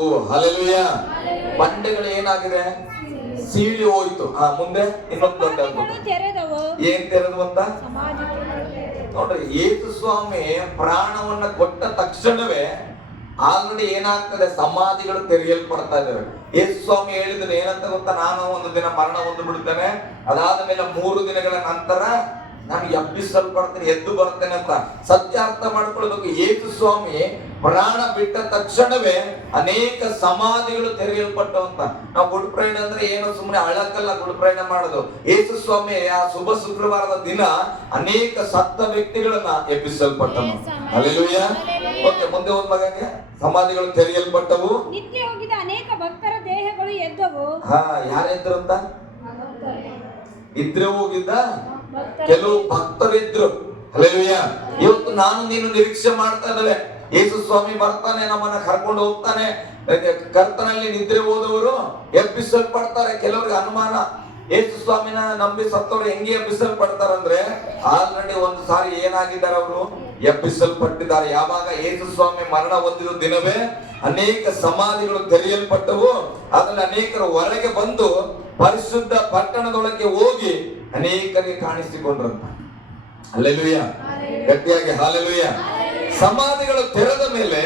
ಬಂದವು. ಹಲ್ಲೆಲೂಯ. ಬಂಡೆಗಳು ಏನಾಗಿದೆ? ಸೀಳಿ ಹೋಯ್ತು. ಮುಂದೆ ಇನ್ನೊಂದು ದೊಡ್ಡ ಏನ್ ತೆರೆದು ಅಂತ ನೋಡ್ರಿ. ಯೇಸು ಸ್ವಾಮಿ ಪ್ರಾಣವನ್ನ ಕೊಟ್ಟ ತಕ್ಷಣವೇ ಆಲ್ರೆಡಿ ಏನಾಗ್ತದೆ? ಸಮಾಧಿಗಳು ತೆರೆಯಲ್ಪಡ್ತಾ ಇದ್ದಾವೆ. ಯೇಸು ಸ್ವಾಮಿ ಹೇಳಿದ್ರು ಏನಂತ ಗೊತ್ತಾ? ನಾನು ಒಂದು ದಿನ ಮರಣ ಹೊಂದು ಬಿಡುತ್ತೇನೆ, ಅದಾದ ಮೇಲೆ 3 ದಿನಗಳ ನಂತರ ನಾನು ಎಬ್ಬಿಸಲ್ಪಡ್ತೇನೆ, ಎದ್ದು ಬರ್ತೇನೆ ಅಂತ. ಸತ್ಯ ಅರ್ಥ ಮಾಡ್ಕೊಳ್ಬೇಕು. ಯೇಸು ಸ್ವಾಮಿ ಪ್ರಾಣ ಬಿಟ್ಟ ತಕ್ಷಣವೇ ಅನೇಕ ಸಮಾಧಿಗಳು ತೆರೆಯಲ್ಪಟ್ಟವಂತ. ನಾವು ಗುಡ್ ಫ್ರೈಡೆ ಅಂದ್ರೆ ಏನು ಸುಮ್ಮನೆ ಅಳಕಲ್ಲ ಗುಡ್ ಫ್ರೈಡೆ ಮಾಡೋದು. ಯೇಸು ಸ್ವಾಮಿ ಆ ಶುಭ ಶುಕ್ರವಾರದ ದಿನ ಅನೇಕ ಸತ್ತ ವ್ಯಕ್ತಿಗಳನ್ನ ಎಬ್ಬಿಸಲ್ಪಟ್ಟನು. ಹಲ್ಲೆಲೂಯಾ. ಓಕೆ, ಮುಂದೆ ಹೋದ ಮಗನಿಗೆ ಸಮಾಧಿಗಳು ತೆರೆಯಲ್ಪಟ್ಟವು. ನಿತ್ಯ ಹೋಗಿದ ಅನೇಕ ಭಕ್ತರ ದೇಹಗಳು ಎದ್ದವು. ಯಾರಿದ್ರು ಅಂತ? ಇದ್ರೆ ಹೋಗಿದ್ದ ಕೆಲವು ಭಕ್ತರಿದ್ರು. ಹಲ್ಲೆಲೂಯಾ. ಇವತ್ತು ನಾನು ನೀನು ನಿರೀಕ್ಷೆ ಮಾಡ್ತಾ ಇದ್ದೇವೆ, ಯೇಸು ಸ್ವಾಮಿ ಬರ್ತಾನೆ, ನಮ್ಮನ್ನ ಕರ್ಕೊಂಡು ಹೋಗ್ತಾನೆ. ಕರ್ತನಲ್ಲಿ ನಿದ್ರೆ ಹೋದವರು ಎಬ್ಬಿಸಲ್ಪಡ್ತಾರೆ. ಕೆಲವರಿಗೆ ಅನುಮಾನ, ಯೇಸು ಸ್ವಾಮಿನ ನಂಬಿ ಸತ್ತವರು ಹೆಂಗೆ ಎಬ್ಬಿಸಲ್ಪಡ್ತಾರಂದ್ರೆ ಆಲ್ರೆಡಿ ಒಂದು ಸಾರಿ ಏನಾಗಿದ್ದಾರೆ? ಅವರು ಎಬ್ಬಿಸಲ್ಪಟ್ಟಿದ್ದಾರೆ. ಯಾವಾಗ? ಯೇಸು ಸ್ವಾಮಿ ಮರಣ ಹೊಂದಿದ ದಿನವೇ ಅನೇಕ ಸಮಾಧಿಗಳು ತೆರೆಯಲ್ಪಟ್ಟವು. ಅದ್ರಲ್ಲಿ ಅನೇಕರು ಹೊರಗೆ ಬಂದು ಪರಿಶುದ್ಧ ಪಟ್ಟಣದೊಳಗೆ ಹೋಗಿ ಅನೇಕರಿಗೆ ಕಾಣಿಸಿಕೊಂಡ್ರಂತ. ಹಲ್ಲೆಲೂಯಾ. ಗಟ್ಟಿಯಾಗಿ ಹಲ್ಲೆಲೂಯಾ. ಸಮಾಧಿಗಳು ತೆರೆದ ಮೇಲೆ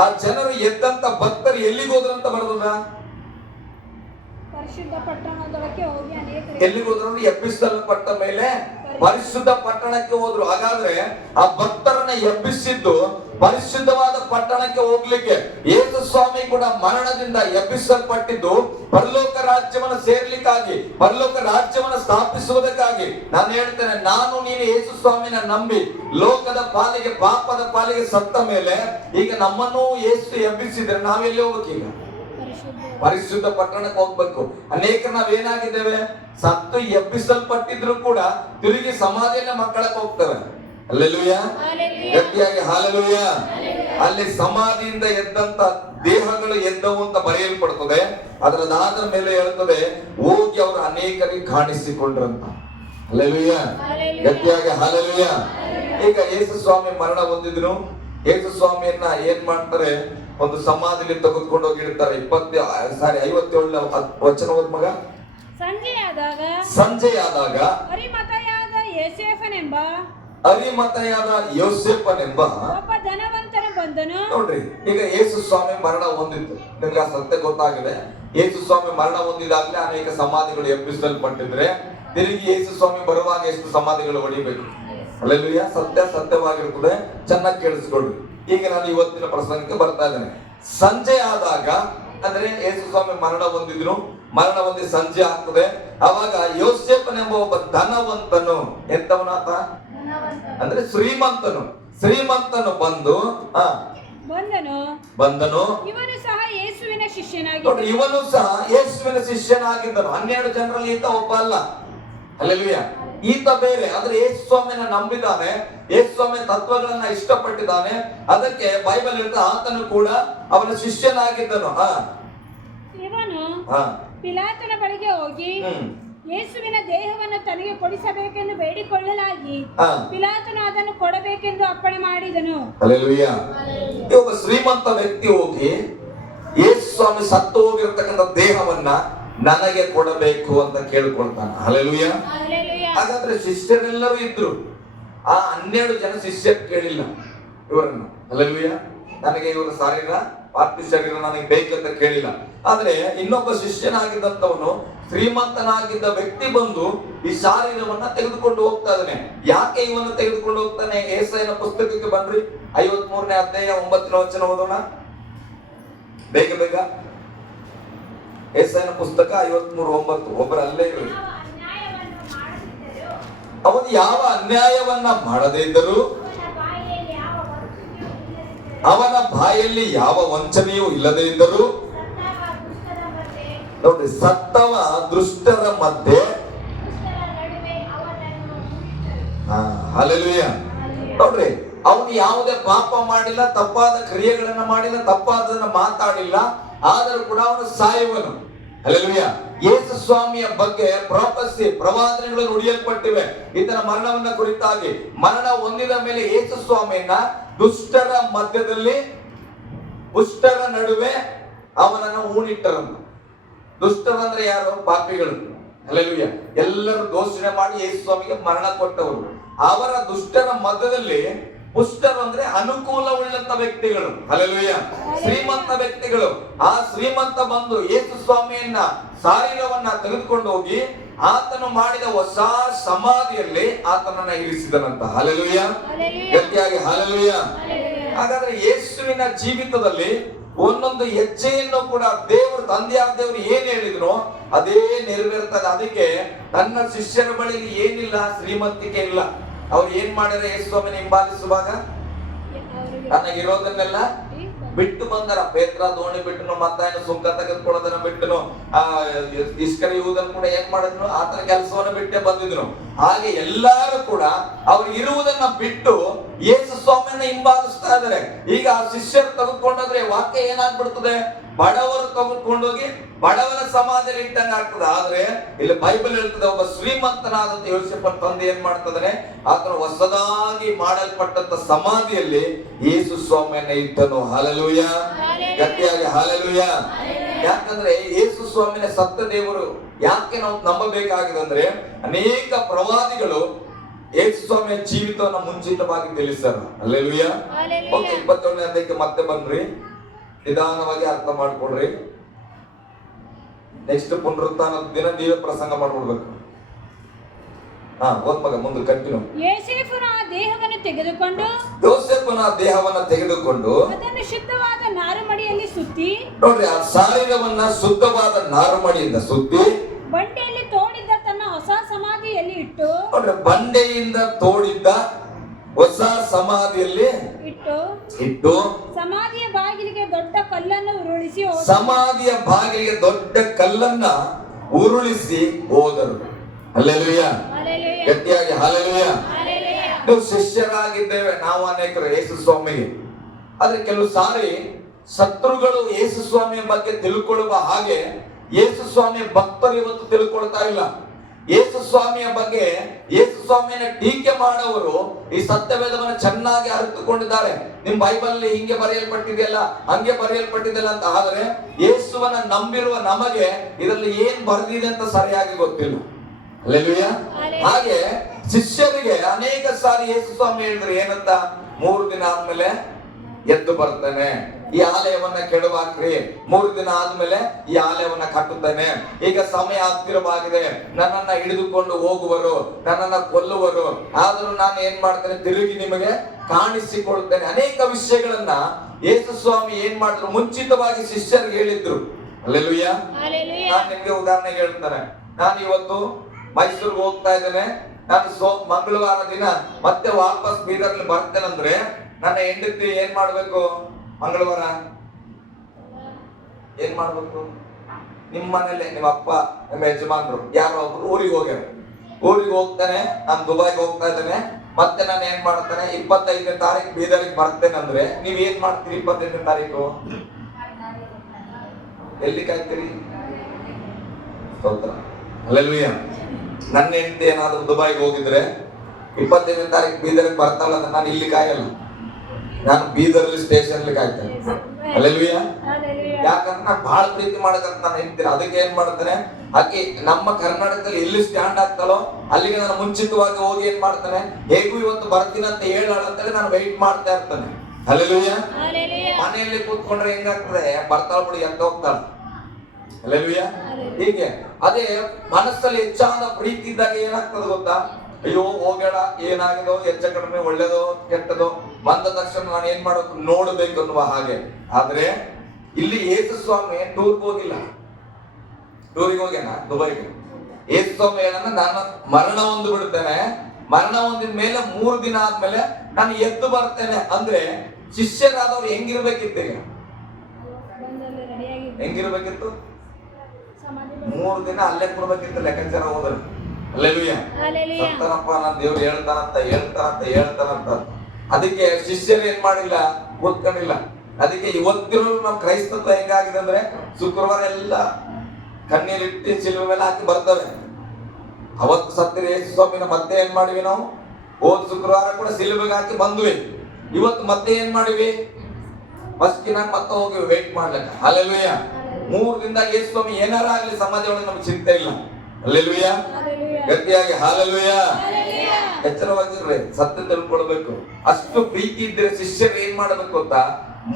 ಆ ಜನರು ಎದ್ದಂತ ಭಕ್ತರು ಎಲ್ಲಿಗೆ ಹೋದ್ರಂತ ಬರ್ತದ? ಪರಿಶುದ್ಧ ಪಟ್ಟಣದೊಳಗೆ ಹೋಗಿ ಅನೇಕರು ಎಲ್ಲಿಗೆ ಹೋದ್ರು? ಎಬ್ಬಿಸಲ್ಪಟ್ಟ ಮೇಲೆ ಪರಿಶುದ್ಧ ಪಟ್ಟಣಕ್ಕೆ ಹೋದ್ರು. ಹಾಗಾದ್ರೆ ಆ ಭಕ್ತರನ್ನ ಎಬ್ಬಿಸಿದ್ದು ಪರಿಶುದ್ಧವಾದ ಪಟ್ಟಣಕ್ಕೆ ಹೋಗ್ಲಿಕ್ಕೆ. ಯೇಸು ಸ್ವಾಮಿ ಕೂಡ ಮರಣದಿಂದ ಎಬ್ಬಿಸಲ್ಪಟ್ಟಿದ್ದು ಪರಲೋಕ ರಾಜ್ಯವನ್ನ ಸೇರ್ಲಿಕ್ಕಾಗಿ, ಪರಲೋಕ ರಾಜ್ಯವನ್ನ ಸ್ಥಾಪಿಸುವುದಕ್ಕಾಗಿ. ನಾನು ಹೇಳ್ತೇನೆ, ನಾನು ನೀನು ಯೇಸು ಸ್ವಾಮಿನ ನಂಬಿ ಲೋಕದ ಪಾಲಿಗೆ, ಪಾಪದ ಪಾಲಿಗೆ ಸತ್ತ ಮೇಲೆ ಈಗ ನಮ್ಮನ್ನು ಯೇಸು ಎಬ್ಬಿಸಿದ್ರೆ ನಾವೆಲ್ಲಿ ಹೋಗ್ಬೇಕು? ಈಗ ಪರಿಶುದ್ಧ ಪಟ್ಟಣಕ್ಕೆ ಹೋಗ್ಬೇಕು. ಅನೇಕ ನಾವೇನಾಗಿದ್ದೇವೆ? ಸತ್ತು ಎಬ್ಬಿಸಲ್ಪಟ್ಟಿದ್ರು ಕೂಡ ತಿರುಗಿ ಸಮಾಧಿಯನ್ನ ಮಕ್ಕಳಕ್ಕೆ ಹೋಗ್ತವೆ. ಹಲ್ಲೆಲೂಯಾ. ಗಟ್ಟಿಯಾಗಿ ಹಲ್ಲೆಲೂಯಾ. ಅಲ್ಲಿ ಸಮಾಧಿಯಿಂದ ಎದ್ದಂತ ದೇಹಗಳು ಎದ್ದವು ಅಂತ ಬರೆಯಲ್ಪಡ್ತದೆ. ಅದರದಾದ ಮೇಲೆ ಹೇಳ್ತದೆ ಹೋಗಿ ಅವರು ಅನೇಕರಿಗೆ ಕಾಣಿಸಿಕೊಂಡ್ರಂತ. ಹಲ್ಲೆಲೂಯಾ. ಗಟ್ಟಿಯಾಗಿ ಹಲ್ಲೆಲೂಯಾ. ಈಗ ಯೇಸು ಸ್ವಾಮಿ ಮರಣ ಹೊಂದಿದ್ರು. ಯೇಸು ಸ್ವಾಮಿಯನ್ನ ಏನ್ ಮಾಡ್ತಾರೆ? ಒಂದು ಸಮಾಧಿಲಿ ತೆಗೆದುಕೊಂಡು ಹೋಗಿರ್ತಾರೆ. 57 ವಚನ ಓದ್ ಮಗ. ಸಂಜೆಯಾದಾಗ ಅರಿಮಥೆಯಾದ ಯೋಸೇಫನೆಂಬ ಒಬ್ಬ ಧನವಂತನು ಬಂದನು. ನೋಡ್ರಿ, ಈಗ ಯೇಸು ಸ್ವಾಮಿ ಮರಣ ಹೊಂದಿತ್ತು. ನಿಮ್ಗೆ ಆ ಸತ್ಯ ಗೊತ್ತಾಗಿದೆ. ಯೇಸು ಸ್ವಾಮಿ ಮರಣ ಹೊಂದಿದಾಗ್ಲೇ ಅನೇಕ ಸಮಾಧಿಗಳು ಎಬ್ಬಿಸಲ್ಪಟ್ಟಿದ್ರೆ ತಿರುಗಿ ಯೇಸು ಸ್ವಾಮಿ ಬರುವಾಗ ಎಷ್ಟು ಸಮಾಧಿಗಳು ಹೊಡಿಬೇಕು? ಹಲ್ಲೆಲೂಯಾ. ಸತ್ಯ ಸತ್ಯವಾಗಿರ್ತದೆ. ಚೆನ್ನಾಗಿ ಕೇಳಿಸ್ಕೊಳ್ರಿ. ಈಗ ನಾನು ಇವತ್ತಿನ ಪ್ರಸಂಗಕ್ಕೆ ಬರ್ತಾ ಇದ್ದೇನೆ. ಸಂಜೆ ಆದಾಗ ಅಂದ್ರೆ ಯೇಸು ಸ್ವಾಮಿ ಮರಣ ಹೊಂದಿದ್ರು. ಮರಣ ಹೊಂದಿ ಸಂಜೆ ಆಗ್ತದೆ. ಅವಾಗ ಯೋಸೇಫನೆಂಬ ಒಬ್ಬ ಧನವಂತನು, ಎಂತವನಾತ ಅಂದ್ರೆ ಶ್ರೀಮಂತನು ಬಂದನು. ಇವನು ಸಹ ಯೇಸುವಿನ ಶಿಷ್ಯನಾಗಿದ್ದನು. 12 ಜನರಲ್ಲಿ ಈತ ಒಬ್ಬ ಅಲ್ಲ. ಹಲ್ಲೆಲೂಯಾ. ಈತ ಬೇರೆ. ಆದ್ರೆ ಯೇಸು ಸ್ವಾಮಿನ ನಂಬಿದ್ದಾನೆ, ಯೇಸು ಸ್ವಾಮಿ ತತ್ವಗಳನ್ನ ಇಷ್ಟಪಟ್ಟಿದ್ದಾನೆ. ಅದಕ್ಕೆ ಬೈಬಲ್ ಹೇಳ್ತಾ ಆತನು ಕೂಡ ಅವನ ಶಿಷ್ಯನಾಗಿದ್ದನು. ಇವನು ಪಿಲಾತನ ಬಳಿಗೆ ಹೋಗಿ ಯೇಸುವಿನ ದೇಹವನ್ನು ತನಗೆ ಕೊಡಿಸಬೇಕೆಂದು ಬೇಡಿಕೊಳ್ಳಲಾಗಿ ಪಿಲಾತನು ಅದನ್ನು ಕೊಡಬೇಕೆಂದು ಅಪ್ಪಣೆ ಮಾಡಿದನು. ಹಲ್ಲೆಲೂಯಾ. ಒಬ್ಬ ಶ್ರೀಮಂತ ವ್ಯಕ್ತಿ ಹೋಗಿ ಯೇಸು ಸ್ವಾಮಿ ಸತ್ತು ಹೋಗಿರ್ತಕ್ಕಂಥ ದೇಹವನ್ನ ನನಗೆ ಕೊಡಬೇಕು ಅಂತ ಕೇಳ್ಕೊಳ್ತಾನೆ. ಹಲ್ಲೆಲೂಯಾ. ಹಾಗಾದ್ರೆ ಶಿಷ್ಯರೆಲ್ಲರೂ ಇದ್ರು. ಆ 12 ಜನ ಶಿಷ್ಯರು ಕೇಳಿಲ್ಲ ಇವರನ್ನು. ಹಲ್ಲೆಲೂಯಾ. ನನಗೆ ಇವರ ಪಾರ್ಥಿವ ಶರೀರ ನನಗೆ ಬೇಕಂತ ಕೇಳಿಲ್ಲ. ಆದ್ರೆ ಇನ್ನೊಬ್ಬ ಶಿಷ್ಯನಾಗಿದ್ದಂತವನು, ಶ್ರೀಮಂತನಾಗಿದ್ದ ವ್ಯಕ್ತಿ ಬಂದು ಈ ಶಾರೀರವನ್ನ ತೆಗೆದುಕೊಂಡು ಹೋಗ್ತಾ ಇದ್ದಾನೆ. ಯಾಕೆ ಇವನ್ನ ತೆಗೆದುಕೊಂಡು ಹೋಗ್ತಾನೆ? ಯೆಶಾಯನ ಪುಸ್ತಕಕ್ಕೆ ಬನ್ರಿ. 53ನೇ ಅಧ್ಯಾಯ 9ನೇ ವಚನ ಓದೋಣ ಬೇಗ. ಯೆಶಾಯನ ಪುಸ್ತಕ 53:9. ಒಬ್ಬರು ಅಲ್ಲೇ ಇರು. ಅವನು ಯಾವ ಅನ್ಯಾಯವನ್ನ ಮಾಡದೇ ಇದ್ದರೂ ಅವನ ಬಾಯಲ್ಲಿ ಯಾವ ವಂಚನೆಯೂ ಇಲ್ಲದೆ ಇದ್ದರೂ ನೋಡ್ರಿ, ಸತ್ತವ ದುಷ್ಟರ ಮಧ್ಯೆ. ಹಲ್ಲೆಲೂಯಾ. ನೋಡ್ರಿ, ಅವನು ಯಾವುದೇ ಪಾಪ ಮಾಡಿಲ್ಲ, ತಪ್ಪಾದ ಕ್ರಿಯೆಗಳನ್ನ ಮಾಡಿಲ್ಲ, ತಪ್ಪಾದನ್ನ ಮಾತಾಡಿಲ್ಲ. ಆದರೂ ಕೂಡ ಅವನು ಸಾಯುವನು. ಹಲ್ಲೆಲೂಯಾ. ಯೇಸು ಸ್ವಾಮಿಯ ಬಗ್ಗೆ ಪ್ರವಾದನೆಗಳು ನುಡಿಯಲ್ಪಟ್ಟಿವೆ. ಈತನ ಮರಣವನ್ನ ಕುರಿತಾಗಿ. ಮರಣ ಹೊಂದಿದ ಮೇಲೆ ಯೇಸು ಸ್ವಾಮಿಯನ್ನ ದುಷ್ಟರ ಮಧ್ಯದಲ್ಲಿ, ದುಷ್ಟರ ನಡುವೆ ಅವನನ್ನು ಊಣಿಟ್ಟರಂತ. ದುಷ್ಟರಂದ್ರೆ ಯಾರು? ಪಾಪಿಗಳು. ಹಲ್ಲೆಲೂಯಾ. ಎಲ್ಲರೂ ಘೋಷಣೆ ಮಾಡಿ ಯೇಸು ಸ್ವಾಮಿಗೆ ಮರಣ ಕೊಟ್ಟವರು. ಅವರ ದುಷ್ಟರ ಮಧ್ಯದಲ್ಲಿ ಪುಷ್ಟರು ಅಂದ್ರೆ ಅನುಕೂಲವುಳ್ಳಂತ ವ್ಯಕ್ತಿಗಳು. ಹಲ್ಲೆಲೂಯಾ. ಶ್ರೀಮಂತ ವ್ಯಕ್ತಿಗಳು. ಆ ಶ್ರೀಮಂತ ಬಂದು ಯೇಸು ಸ್ವಾಮಿಯನ್ನ ಶಾರೀರವನ್ನ ತೆಗೆದುಕೊಂಡು ಹೋಗಿ ಆತನು ಮಾಡಿದ ಹೊಸ ಸಮಾಧಿಯಲ್ಲಿ ಆತನನ್ನ ಇರಿಸಿದನಂತ. ಹಲ್ಲೆಲೂಯಾ. ಗಟ್ಟಿಯಾಗಿ ಹಲ್ಲೆಲೂಯಾ. ಹಾಗಾದ್ರೆ ಯೇಸುವಿನ ಜೀವಿತದಲ್ಲಿ ಒಂದೊಂದು ಹೆಜ್ಜೆಯನ್ನು ಕೂಡ ದೇವರು, ತಂದೆಯಾದ ದೇವರು ಏನ್ ಹೇಳಿದ್ರು ಅದೇ ನೆರವೇರ್ತದೆ. ಅದಕ್ಕೆ ತನ್ನ ಶಿಷ್ಯರ ಬಳಿ ಏನಿಲ್ಲ, ಶ್ರೀಮಂತಿಕೆ ಇಲ್ಲ. ಅವ್ರು ಏನ್ ಮಾಡ್ಯಾರ? ಯೇಸು ಸ್ವಾಮಿನ ಹಿಂಬಾಲಿಸುವಾಗ ತನಗಿರೋದನ್ನೆಲ್ಲ ಬಿಟ್ಟು ಬಂದರ. ಪೇತ್ರ ದೋಣಿ ಬಿಟ್ಟನು, ಮತ್ತಾಯನ ಸುಂಕ ತೆಗೆದುಕೊಳ್ಳೋದನ್ನ ಬಿಟ್ಟನು, ಇಸ್ಕರಿಯುವುದನ್ನು ಕೂಡ ಏನ್ ಮಾಡಿದ್ನು? ಆತನ ಕೆಲಸವನ್ನ ಬಿಟ್ಟೆ ಬಂದಿದ್ರು. ಹಾಗೆ ಎಲ್ಲಾರು ಕೂಡ ಅವ್ರು ಇರುವುದನ್ನ ಬಿಟ್ಟು ಯೇಸು ಸ್ವಾಮಿಯನ್ನ ಹಿಂಬಾಲಿಸ್ತಾ ಇದ್ದಾರೆ. ಈಗ ಆ ಶಿಷ್ಯರು ತೆಗೆದುಕೊಂಡೋದ್ರೆ ವಾಕ್ಯ ಏನಾಗ್ಬಿಡ್ತದೆ? ಬಡವರು ತೆಗೆದುಕೊಂಡೋಗಿ ಬಡವರ ಸಮಾಧಿಯಲ್ಲಿ ಇಟ್ಟಂಗ ಆಗ್ತದೆ. ಆದ್ರೆ ಇಲ್ಲಿ ಬೈಬಲ್ ಹೇಳ್ತದೆ, ಒಬ್ಬ ಶ್ರೀಮಂತನಾದಂತ ಯೋಸೇಫನ ತಂದೆ ಏನ್ ಮಾಡ್ತದಾನೆ? ಆತನ ಹೊಸದಾಗಿ ಮಾಡಲ್ಪಟ್ಟಂತ ಸಮಾಧಿಯಲ್ಲಿ ಯೇಸು ಸ್ವಾಮಿಯನ್ನ ಇಟ್ಟನು. ಹಲ್ಲೆಲೂಯಾ. ಗಟ್ಟಿಯಾಗಿ ಹಲ್ಲೆಲೂಯಾ. ಯಾಕಂದ್ರೆ ಯೇಸು ಸ್ವಾಮಿನ ಸತ್ತ ದೇವರು ಯಾಕೆ ನಾವು ನಂಬಬೇಕಾಗಿದೆ ಅಂದ್ರೆ, ಅನೇಕ ಪ್ರವಾದಿಗಳು ಯೇಸು ಸ್ವಾಮಿಯ ಜೀವಿತವನ್ನ ಮುಂಚಿತವಾಗಿ ತಿಳಿಸ್ಯಾರ. ಹಲ್ಲೆಲೂಯಾ. 21ನೇ ಅಧ್ಯಾಯಕ್ಕೆ ಮತ್ತೆ ಬನ್ರಿ, ನಿಧಾನವಾಗಿ ಅರ್ಥ ಮಾಡ್ಕೊಡ್ರಿ. ನೆಕ್ಸ್ಟ್ ಪುನರುತ್ಥಾನದ ದಿನ ನೀವೇ ಪ್ರಸಂಗ ಮಾಡ್ಬಿಡ್ಬೇಕು. ಓದ್ಮಗ ಮುಂದೆ ಕಂಟಿನ್ಯೂ. ಯೋಸೇಫನ ದೇಹವನ್ನು ತೆಗೆದುಕೊಂಡು ಅದನ್ನು ಶುದ್ಧವಾದ ನಾರುಮಡಿಯಲ್ಲಿ ಸುತ್ತಿ, ನೋಡ್ರಿ, ಆ ಶಾರೀರವನ್ನ ಶುದ್ಧವಾದ ನಾರುಮಡಿಯಿಂದ ಸುತ್ತಿ ಬಂಡೆಯಲ್ಲಿ ತೋಡಿದ್ದ ತನ್ನ ಹೊಸ ಸಮಾಧಿಯಲ್ಲಿ ಇಟ್ಟು, ನೋಡ್ರಿ, ಬಂಡೆಯಿಂದ ತೋಡಿದ್ದ ಹೊಸ ಸಮಾಧಿಯಲ್ಲಿ ಇಟ್ಟು ಸಮಾಧಿಯ ಬಾಗಿಲಿಗೆ ದೊಡ್ಡ ಕಲ್ಲನ್ನು ಉರುಳಿಸಿ ಹೋದರು. ಹಲ್ಲೆಲೂಯಾ. ಗಟ್ಟಿಯಾಗಿ ಹಲ್ಲೆಲೂಯಾ. ನಾವು ಶಿಷ್ಯರಾಗಿದ್ದೇವೆ ನಾವು ಅನೇಕರು ಯೇಸು ಸ್ವಾಮಿಗೆ. ಆದ್ರೆ ಕೆಲವು ಸಾರಿ ಶತ್ರುಗಳು ಯೇಸು ಸ್ವಾಮಿಯ ಬಗ್ಗೆ ತಿಳ್ಕೊಳ್ಳುವ ಹಾಗೆ ಯೇಸು ಸ್ವಾಮಿಯ ಭಕ್ತರು ಇವತ್ತು ತಿಳ್ಕೊಳ್ತಾ ಇಲ್ಲ. ಯೇಸು ಸ್ವಾಮಿಯ ಬಗ್ಗೆ, ಯೇಸು ಸ್ವಾಮಿಯನ್ನ ಟೀಕೆ ಮಾಡುವವರು ಈ ಸತ್ಯವೇದವನ್ನ ಚೆನ್ನಾಗಿ ಅರಿತುಕೊಂಡಿದ್ದಾರೆ. ನಿಮ್ ಬೈಬಲ್ ಹಿಂಗೆ ಬರೆಯಲ್ಪಟ್ಟಿದೆಯಲ್ಲ, ಹಂಗೆ ಬರೆಯಲ್ಪಟ್ಟಿದೆಯಲ್ಲ ಅಂತ. ಆದ್ರೆ ಯೇಸುವನ್ನ ನಂಬಿರುವ ನಮಗೆ ಇದರಲ್ಲಿ ಏನ್ ಬರೆದಿದೆ ಅಂತ ಸರಿಯಾಗಿ ಗೊತ್ತಿಲ್ಲ. ಹಲ್ಲೆಲೂಯಾ. ಹಾಗೆ ಶಿಷ್ಯರಿಗೆ ಅನೇಕ ಸಾರಿ ಯೇಸು ಸ್ವಾಮಿ ಹೇಳಿದ್ರು ಏನಂತ? 3 ದಿನ ಆದ್ಮೇಲೆ ಎದ್ದು ಬರ್ತೇನೆ, ಈ ಆಲಯವನ್ನ ಕೆಡವಾಕ್ರಿ, 3 ದಿನ ಆದ್ಮೇಲೆ ಈ ಆಲಯವನ್ನ ಕಟ್ಟುತ್ತೇನೆ, ಈಗ ಸಮಯ ಹತ್ತಿರವಾಗಿದೆ, ನನ್ನನ್ನ ಹಿಡಿದುಕೊಂಡು ಹೋಗುವರು, ನನ್ನನ್ನ ಕೊಲ್ಲುವರು, ಆದರೂ ನಾನು ಏನ್ ಮಾಡ್ತೇನೆ? ತಿರುಗಿ ನಿಮಗೆ ಕಾಣಿಸಿಕೊಳ್ತೇನೆ. ಅನೇಕ ವಿಷಯಗಳನ್ನ ಯೇಸು ಸ್ವಾಮಿ ಏನ್ ಮಾಡಿದ್ರು? ಮುಂಚಿತವಾಗಿ ಶಿಷ್ಯರಿಗೆ ಹೇಳಿದ್ರು. ಹಲ್ಲೆಲೂಯಾ. ನಾನು ನಿಮ್ಗೆ ಉದಾಹರಣೆ ಹೇಳ್ತೇನೆ. ನಾನು ಇವತ್ತು ಮೈಸೂರಿಗೆ ಹೋಗ್ತಾ ಇದ್ದೇನೆ. ನಾನು ಮಂಗಳವಾರ ದಿನ ಮತ್ತೆ ವಾಪಸ್ ಬೀದರ್ಲಿ ಬರ್ತೇನಂದ್ರೆ ನನ್ನ ಹೆಂಡತಿ ಏನ್ ಮಾಡ್ಬೇಕು? ಮಂಗಳವಾರ ಏನ್ ಮಾಡ್ಬೇಕು? ನಿಮ್ಮ ಮನೇಲಿ ನಿಮ್ಮ ಅಪ್ಪ, ನಿಮ್ಮ ಯಜಮಾನ್ರು ಯಾರೋ ಒಬ್ರು ಊರಿಗೆ ಹೋಗ್ತಾನೆ. ನಾನು ದುಬೈಗೆ ಹೋಗ್ತಾ ಇದ್ದೇನೆ. ಮತ್ತೆ ನಾನು ಏನ್ ಮಾಡ್ತೇನೆ? 25ನೇ ತಾರೀಕು ಬೀದರ್ಗೆ ಬರ್ತೇನೆ ಅಂದ್ರೆ ನೀವ್ ಏನ್ ಮಾಡ್ತೀರಿ? 25ನೇ ತಾರೀಕು ಎಲ್ಲಿ ಕಾಯ್ತೀರಿ? ಸ್ತೋತ್ರ. ಹಲ್ಲೆಲೂಯಾ. ನನ್ನ ಹೆಂಡತಿ ಏನಾದ್ರೂ ದುಬೈಗೆ ಹೋಗಿದ್ರೆ 25ನೇ ತಾರೀಕು ಬೀದರ್ಗೆ ಬರ್ತಾಳ ಅಂದ್ರೆ ನಾನು ಇಲ್ಲಿ ಕಾಯಲ್ಲ, ನಾನು ಬೀದರ್ಲಿ ಸ್ಟೇಷನ್ ಕಾಯ್ತೇನೆ. ಹಲ್ಲೆಲೂಯಾ. ಯಾಕಂದ್ರೆ ನಾನು ಬಹಳ ಪ್ರೀತಿ ಮಾಡಕಂತ ನಾನು ಹೇಳ್ತೀನಿ. ಅದಕ್ಕೆ ಏನ್ ಮಾಡ್ತೇನೆ? ಆಕೆ ನಮ್ಮ ಕರ್ನಾಟಕದಲ್ಲಿ ಎಲ್ಲಿ ಸ್ಟ್ಯಾಂಡ್ ಆಗ್ತಾಳೋ ಅಲ್ಲಿಗೆ ನಾನು ಮುಂಚಿತವಾಗಿ ಹೋಗಿ ಏನ್ ಮಾಡ್ತೇನೆ? ಹೇಗೂ ಇವತ್ತು ಬರ್ತೀನಿ ಅಂತ ಹೇಳಾಳ ಅಂತೇಳಿ ನಾನು ವೆಯ್ಟ್ ಮಾಡ್ತಾ ಇರ್ತೇನೆ. ಹಲ್ಲೆಲೂಯಾ. ಮನೆಯಲ್ಲಿ ಕೂತ್ಕೊಂಡ್ರೆ ಹೆಂಗಾಗ್ತದೆ? ಬರ್ತಾಳ ಬಿಡಿ ಅಂತ ಹೋಗ್ತಾಳ. ಹಲ್ಲೆಲೂಯಾ. ಹೀಗೆ ಅದೇ ಮನಸ್ಸಲ್ಲಿ ಹೆಚ್ಚಾದ ಪ್ರೀತಿ ಇದ್ದಾಗ ಏನಾಗ್ತದೆ ಗೊತ್ತಾ? ಅಯ್ಯೋ ಹೋಗ್ಯಾಳ, ಏನಾಗಿದೋ, ಹೆಚ್ಚ ಕಡಿಮೆ, ಒಳ್ಳೇದೋ ಕೆಟ್ಟದೋ, ಬಂದ ತಕ್ಷಣ ನಾನು ಏನ್ ಮಾಡಬೇಕು? ನೋಡ್ಬೇಕು ಅನ್ನುವ ಹಾಗೆ. ಆದ್ರೆ ಇಲ್ಲಿ ಯೇಸು ಸ್ವಾಮಿ ಟೂರ್ಗೆ ಹೋಗಿಲ್ಲ. ಟೂರಿಗೆ ಹೋಗ್ಯಾನ ದುಬೈಗೆ. ಯೇಸು ಸ್ವಾಮಿ ಏನಂದ್ರೆ ನಾನು ಮರಣ ಹೊಂದು ಬಿಡ್ತೇನೆ, ಮರಣ ಹೊಂದಿದ ಮೇಲೆ 3 ದಿನ ಆದ್ಮೇಲೆ ನಾನು ಎದ್ದು ಬರ್ತೇನೆ ಅಂದ್ರೆ ಶಿಷ್ಯರಾದವ್ರು ಹೆಂಗಿರ್ಬೇಕಿತ್ತು? ಈಗ ಹೆಂಗಿರ್ಬೇಕಿತ್ತು? 3 ದಿನ ಅಲ್ಲೇ ಕೊಡ್ಬೇಕಿತ್ತು ಲೆಕ್ಕಾಚಾರ ಹೋದ್ರೆ. ಹಲ್ಲೆಲೂಯಾ. ಸತ್ತನಪ್ಪ ನನ್ನ ದೇವ್ರು ಹೇಳ್ತಾನಂತ. ಅದಕ್ಕೆ ಶಿಷ್ಯರು ಏನ್ ಮಾಡಿಲ್ಲ? ಕೂತ್ಕೊಂಡಿಲ್ಲ. ಅದಕ್ಕೆ ಇವತ್ತಿನ ನಾವು ಕ್ರೈಸ್ತತ್ವ ಹೆಂಗಾಗಿದೆ ಅಂದ್ರೆ ಶುಕ್ರವಾರ ಎಲ್ಲ ಕಣ್ಣೀರಿಟ್ಟು ಶಿಲ್ವೆ ಮೇಲೆ ಹಾಕಿ ಬರ್ತವೆ. ಅವತ್ತು ಸತ್ತಿರ ಯೇಸು ಸ್ವಾಮಿನ ಮತ್ತೆ ಏನ್ ಮಾಡಿವಿ ನಾವು? ಹೋದ್ ಶುಕ್ರವಾರ ಕೂಡ ಶಿಲ್ವೆಗೆ ಹಾಕಿ ಬಂದ್ವಿ. ಇವತ್ತು ಮತ್ತೆ ಏನ್ ಮಾಡಿವಿ? ಬಸ್ಕಿನಾಗ ಮತ್ತೆ ಹೋಗಿ ವೇಟ್ ಮಾಡ್ಲಿಕ್ಕೆ. ಹಲ್ಲೆಲೂಯಾ. 3 ದಿನದಾಗ ಯೇಸು ಸ್ವಾಮಿ ಏನಾರ ಆಗ್ಲಿ ಸಮಾಧಿ ಒಳಗೆ ನಮ್ಗೆ ಚಿಂತೆ ಇಲ್ಲ. ಹಲ್ಲೆಲೂಯಾ. ಗಟ್ಟಿಯಾಗಿ ಹಲ್ಲೆಲೂಯಾ. ಎಚ್ಚರವಾಗಿರ್ರಿ, ಸತ್ಯ ತಿಳ್ಕೊಳ್ಬೇಕು. ಅಷ್ಟು ಪ್ರೀತಿ ಇದ್ರೆ ಶಿಷ್ಯರು ಏನ್ ಮಾಡ್ಬೇಕು ಗೊತ್ತಾ,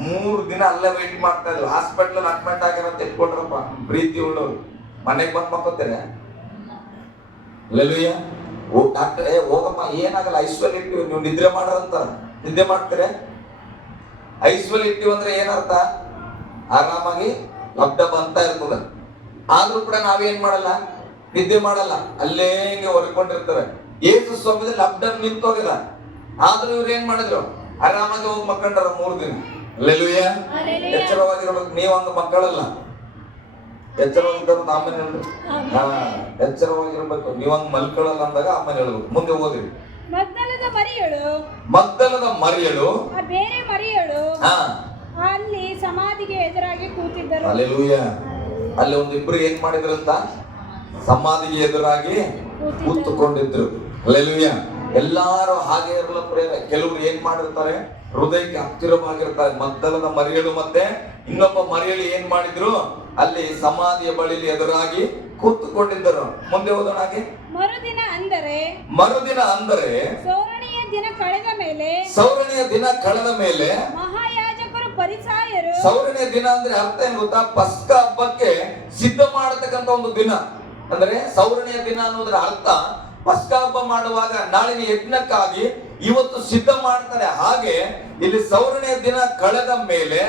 3 ದಿನ ಅಲ್ಲೇ ವೇಟ್ ಮಾಡ್ತಾ ಇದ್ರು. ಹಾಸ್ಪಿಟಲ್ ಅಡ್ಮಿಟ್ ಆಗ್ಯಾರ ಅಂತ ಇಟ್ಕೊಂಡ್ರಪ್ಪ ಪ್ರೀತಿ ಉಳ್ಳವ್ರು. ಮನೆಗೆ ಬಂದ್ ಮಕ್ಕೋತೀರ. ಹಲ್ಲೆಲೂಯಾ. ಡಾಕ್ಟರ್ ಹೋಗಮ್ಮ ಏನಾಗಲ್ಲ, ಐಶ್ವರ್ಯ ಇಟ್ಟಿವಿ, ನೀವು ನಿದ್ರೆ ಮಾಡ್ರಂತ. ನಿದ್ದೆ ಮಾಡ್ತೀರ? ಐಶ್ವರ್ಯ ಇಟ್ಟಿವಿ ಅಂದ್ರೆ ಏನರ್ಥ? ಆರಾಮಾಗಿ ಲಬ್ಧ ಬಂತ ಇರ್ತದ. ಆದ್ರೂ ಕೂಡ ನಾವೇನ್ ಮಾಡಲ್ಲ, ನಿದ್ದೆ ಮಾಡಲ್ಲ, ಅಲ್ಲೇ ಹಿಂಗೆ ಹೊರ್ಕೊಂಡಿರ್ತಾರೆ. ಯೇಸು ಸ್ವಾಮಿ ಲಬ್ಧ ನಿಂತೋಗಿದ, ಆದ್ರೂ ಇವ್ರು ಏನ್ ಮಾಡಿದ್ರು, ಆರಾಮಾಗಿ ಹೋಗಿ ಮಕ್ಕಂಡಾರ 3 ದಿನ. ಹಲ್ಲೆಲೂಯಾ. ಎಚ್ಚರವಾಗಿರ್ಬೇಕು. ನೀವು ಹಂಗ ಮಕ್ಕಳಲ್ಲ, ಎಚ್ಚರವಾಗಿರ್ಬೇಕು. ಆಮೇಲೆ ಹೇಳ್ರಿ, ಎಚ್ಚರವಾಗಿರ್ಬೇಕು. ನೀವು ಹಂಗ ಮಲ್ಕೊಳ್ಳಲ್ಲ ಅಂದಾಗ ಆಮೇಲೆ ಹೇಳ್ಬೇಕು. ಮುಂದೆ ಹೋದ್ರಿ. ಮಗ್ದಲದ ಮರಿಯಳು ಬೇರೆ ಮರಿಯಳು ಅಲ್ಲಿ ಸಮಾಧಿಗೆ ಎದುರಾಗಿ ಕೂತಿದ್ದರು. ಹಲ್ಲೆಲೂಯಾ. ಅಲ್ಲಿ ಒಂದಿಬ್ರು ಏನ್ ಮಾಡಿದ್ರಂತ, ಸಮಾಧಿಗೆ ಎದುರಾಗಿ ಕೂತುಕೊಂಡಿದ್ರು. ಹಲ್ಲೆಲೂಯಾ. ಎಲ್ಲಾರು ಹಾಗೆ ಇರಲ್ಲ ಪ್ರೇರೆ. ಕೆಲವರು ಏನ್ ಮಾಡಿರ್ತಾರೆ, ಹೃದಯಕ್ಕೆ ಹತ್ತಿರವಾಗಿರ್ತಾರೆ. ಮಗ್ದಲದ ಮರಿಯಳು ಮತ್ತೆ ಇನ್ನೊಬ್ಬ ಮರಿಯಳು ಏನ್ ಮಾಡಿದ್ರು, ಅಲ್ಲಿ ಸಮಾಧಿಯ ಬಳಿಲಿ ಎದುರಾಗಿ ಕೂತುಕೊಂಡಿದ್ದರು. ಮುಂದೆ ಹೋದೋಣ. ಹಾಗೆ ಮರುದಿನ ಅಂದರೆ ಸೌರಣೆಯ ದಿನ ಕಳೆದ ಮೇಲೆ ಮಹಾಯಾಜಕರು ಪರಿಸಾಯರು. ಸೌರಣೆಯ ದಿನ ಅಂದ್ರೆ ಅರ್ಥ ಏನ್ ಗೊತ್ತಾ, ಪಸ್ಕ ಹಬ್ಬಕ್ಕೆ ಸಿದ್ಧ ಮಾಡತಕ್ಕಂತ ಒಂದು ದಿನ. ಅಂದ್ರೆ ಸೌರಣೆಯ ದಿನ ಅನ್ನೋದ್ರ ಅರ್ಥ, ಪಸ್ಕ ಹಬ್ಬ ಮಾಡುವಾಗ ನಾಳಿನ ಯಜ್ಞಕ್ಕಾಗಿ ಇವತ್ತು ಸಿದ್ಧ ಮಾಡ್ತಾರೆ. ಹಾಗೆ ಇಲ್ಲಿ ಸೌರಣೆಯ ದಿನ ಕಳೆದ ಮೇಲೆ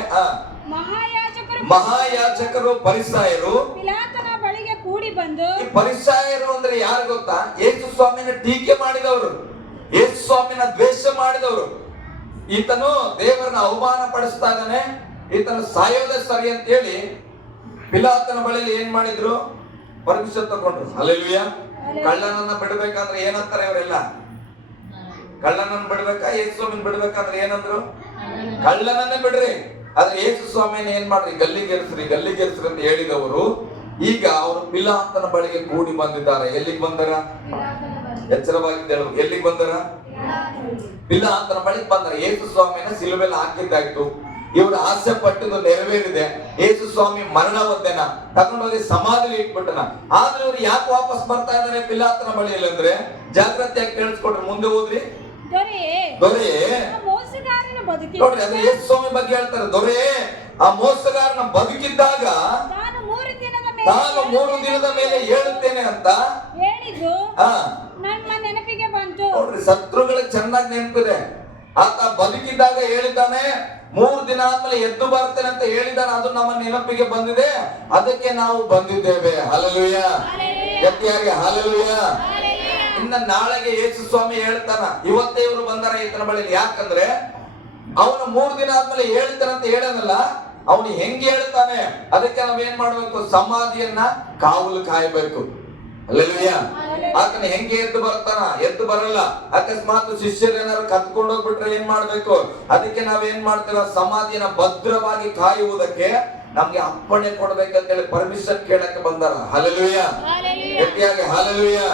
ಮಹಾಯಾಜಕರು ಪರಿಸಾಯರು ಪಿಲಾತನ ಬಳಿಗೆ ಕೂಡಿ ಬಂದು. ಈ ಪರಿಸಾಯರು ಅಂದ್ರೆ ಯಾರು ಗೊತ್ತಾ, ಯೇಸು ಸ್ವಾಮಿನ ಟೀಕೆ ಮಾಡಿದವರು, ಯೇಸು ಸ್ವಾಮಿನ ದ್ವೇಷ ಮಾಡಿದವರು. ಈತನು ದೇವರನ್ನ ಅವಮಾನ ಪಡಿಸ್ತಾ ಇದ್ದಾನೆ, ಈತನು ಸಾಯೋದೇ ಸರಿ ಅಂತ ಹೇಳಿ ಪಿಲಾತನ ಬಳಿಲಿ ಏನ್ ಮಾಡಿದ್ರು, ಪರ್ಮಿಷನ್ ತಗೊಂಡ್ರು. ಹಲ್ಲೆಲೂಯಾ. ಕಳ್ಳನನ್ನ ಬಿಡ್ಬೇಕಂದ್ರೆ ಏನಂತಾರೆ ಇವರೆಲ್ಲ, ಕಳ್ಳನನ್ನ ಬಿಡ್ಬೇಕಾ ಯೇಸು ಸ್ವಾಮಿನ ಬಿಡ್ಬೇಕಂದ್ರೆ ಏನಂದ್ರು, ಕಳ್ಳನನ್ನೇ ಬಿಡ್ರಿ. ಆದ್ರೆ ಯೇಸು ಸ್ವಾಮಿನ ಏನ್ ಮಾಡ್ರಿ, ಗಲ್ಲಿಗೇರಿಸ್ರಿ ಅಂತ ಹೇಳಿದವರು ಈಗ ಅವರು ಪಿಲಾತನ ಬಳಿಗೆ ಕೂಡಿ ಬಂದಿದ್ದಾರೆ. ಎಲ್ಲಿಗೆ ಬಂದರ? ಎಚ್ಚರವಾಗಿ ಎಲ್ಲಿಗೆ ಬಂದರ? ಪಿಲಾತನ ಬಳಿಗೆ ಬಂದರ. ಯೇಸು ಸ್ವಾಮಿನ ಸಿಲುಬೆಲ್ಲ ಹಾಕಿದ್ದಾಯ್ತು, ಇವರು ಆಸೆ ಪಟ್ಟಿದ್ದು ನೆರವೇರಿದೆ. ಯೇಸು ಸ್ವಾಮಿ ಮರಣ ಹೊಂದೆನ, ತಗೊಂಡೋಗಿ ಸಮಾಧಿಲಿ ಇಟ್ಬಿಟ್ಟನ. ಆದ್ರೆ ಇವ್ರು ಯಾಕೆ ವಾಪಸ್ ಬರ್ತಾ ಇದಾರೆ ಪಿಲಾತನ ಬಳಿಯಲ್ಲಿ ಅಂದ್ರೆ, ಜಾಗ್ರತೆಯಾಗಿ ಕೇಳಿಸ್ಕೊಡ್ರಿ. ಮುಂದೆ ಹೋದ್ರಿ. ದೊರೆ ನೋಡ್ರಿ, ಅದು ಯೇಸು ಸ್ವಾಮಿ ಬಗ್ಗೆ ಹೇಳ್ತಾರೆ. ದೊರೆ ಆ ಮೋಸಗಾರನ ಬದುಕಿದ್ದಾಗ ತಾನು 3 ದಿನದ ಮೇಲೆ ಹೇಳುತ್ತೇನೆ ಅಂತ ಹೇಳಿದ್ದು ನನ್ನ ನೆನಪಿಗೆ ಬಂತು. ನೋಡ್ರಿ, ಶತ್ರುಗಳಿಗೆ ಚೆನ್ನಾಗಿ ನೆನಪಿದೆ. ಆತ ಬದುಕಿದ್ದಾಗ ಹೇಳಿದ್ದಾನೆ, 3 ದಿನ ಆದ್ಮೇಲೆ ಎದ್ದು ಬರ್ತೇನೆ ಅಂತ ಹೇಳಿದ್ದಾನೆ. ಅದು ನಮ್ಮ ನೆನಪಿಗೆ ಬಂದಿದೆ, ಅದಕ್ಕೆ ನಾವು ಬಂದಿದ್ದೇವೆ. ಹಲ್ಲೆಲೂಯಾ. ಗಟ್ಟಿಯಾಗಿ ಹಲ್ಲೆಲೂಯಾ. ಇನ್ನ ನಾಳೆಗೆ ಯೇಸು ಸ್ವಾಮಿ ಹೇಳ್ತಾನ, ಇವತ್ತೇ ಇವರು ಬಂದಾರ ಈತನ ಬಳಿ. ಯಾಕಂದ್ರೆ ಅವನು 3 ದಿನ ಆದ್ಮೇಲೆ ಹೇಳ್ತಾನೆ ಅಂತ ಹೇಳನಲ್ಲ, ಅವನು ಹೆಂಗೆ ಹೇಳ್ತಾನೆ, ಅದಕ್ಕೆ ನಾವೇನ್ ಮಾಡ್ಬೇಕು, ಸಮಾಧಿಯನ್ನ ಕಾವಲು ಕಾಯಬೇಕು. ಹಲ್ಲೆಲೂಯಾ. ಆತನ ಹೆಂಗೆ ಎದ್ದು ಬರ್ತಾನ, ಎದ್ದು ಬರಲ್ಲ. ಅಕಸ್ಮಾತ್ ಶಿಷ್ಯರು ಏನಾದ್ರು ಕತ್ಕೊಂಡು ಹೋಗ್ಬಿಟ್ರೆ ಏನ್ ಮಾಡ್ಬೇಕು, ಅದಕ್ಕೆ ನಾವೇನ್ ಮಾಡ್ತೇವೆ, ಸಮಾಧಿಯನ್ನ ಭದ್ರವಾಗಿ ಕಾಯುವುದಕ್ಕೆ ನಮ್ಗೆ ಅಪ್ಪಣೆ ಕೊಡ್ಬೇಕಂತ ಹೇಳಿ ಪರ್ಮಿಷನ್ ಕೇಳಕ್ಕೆ ಬಂದಾರ. ಹಲ್ಲೆಲೂಯಾ. ಗಟ್ಟಿಯಾಗಿ ಹಲ್ಲೆಲೂಯಾ.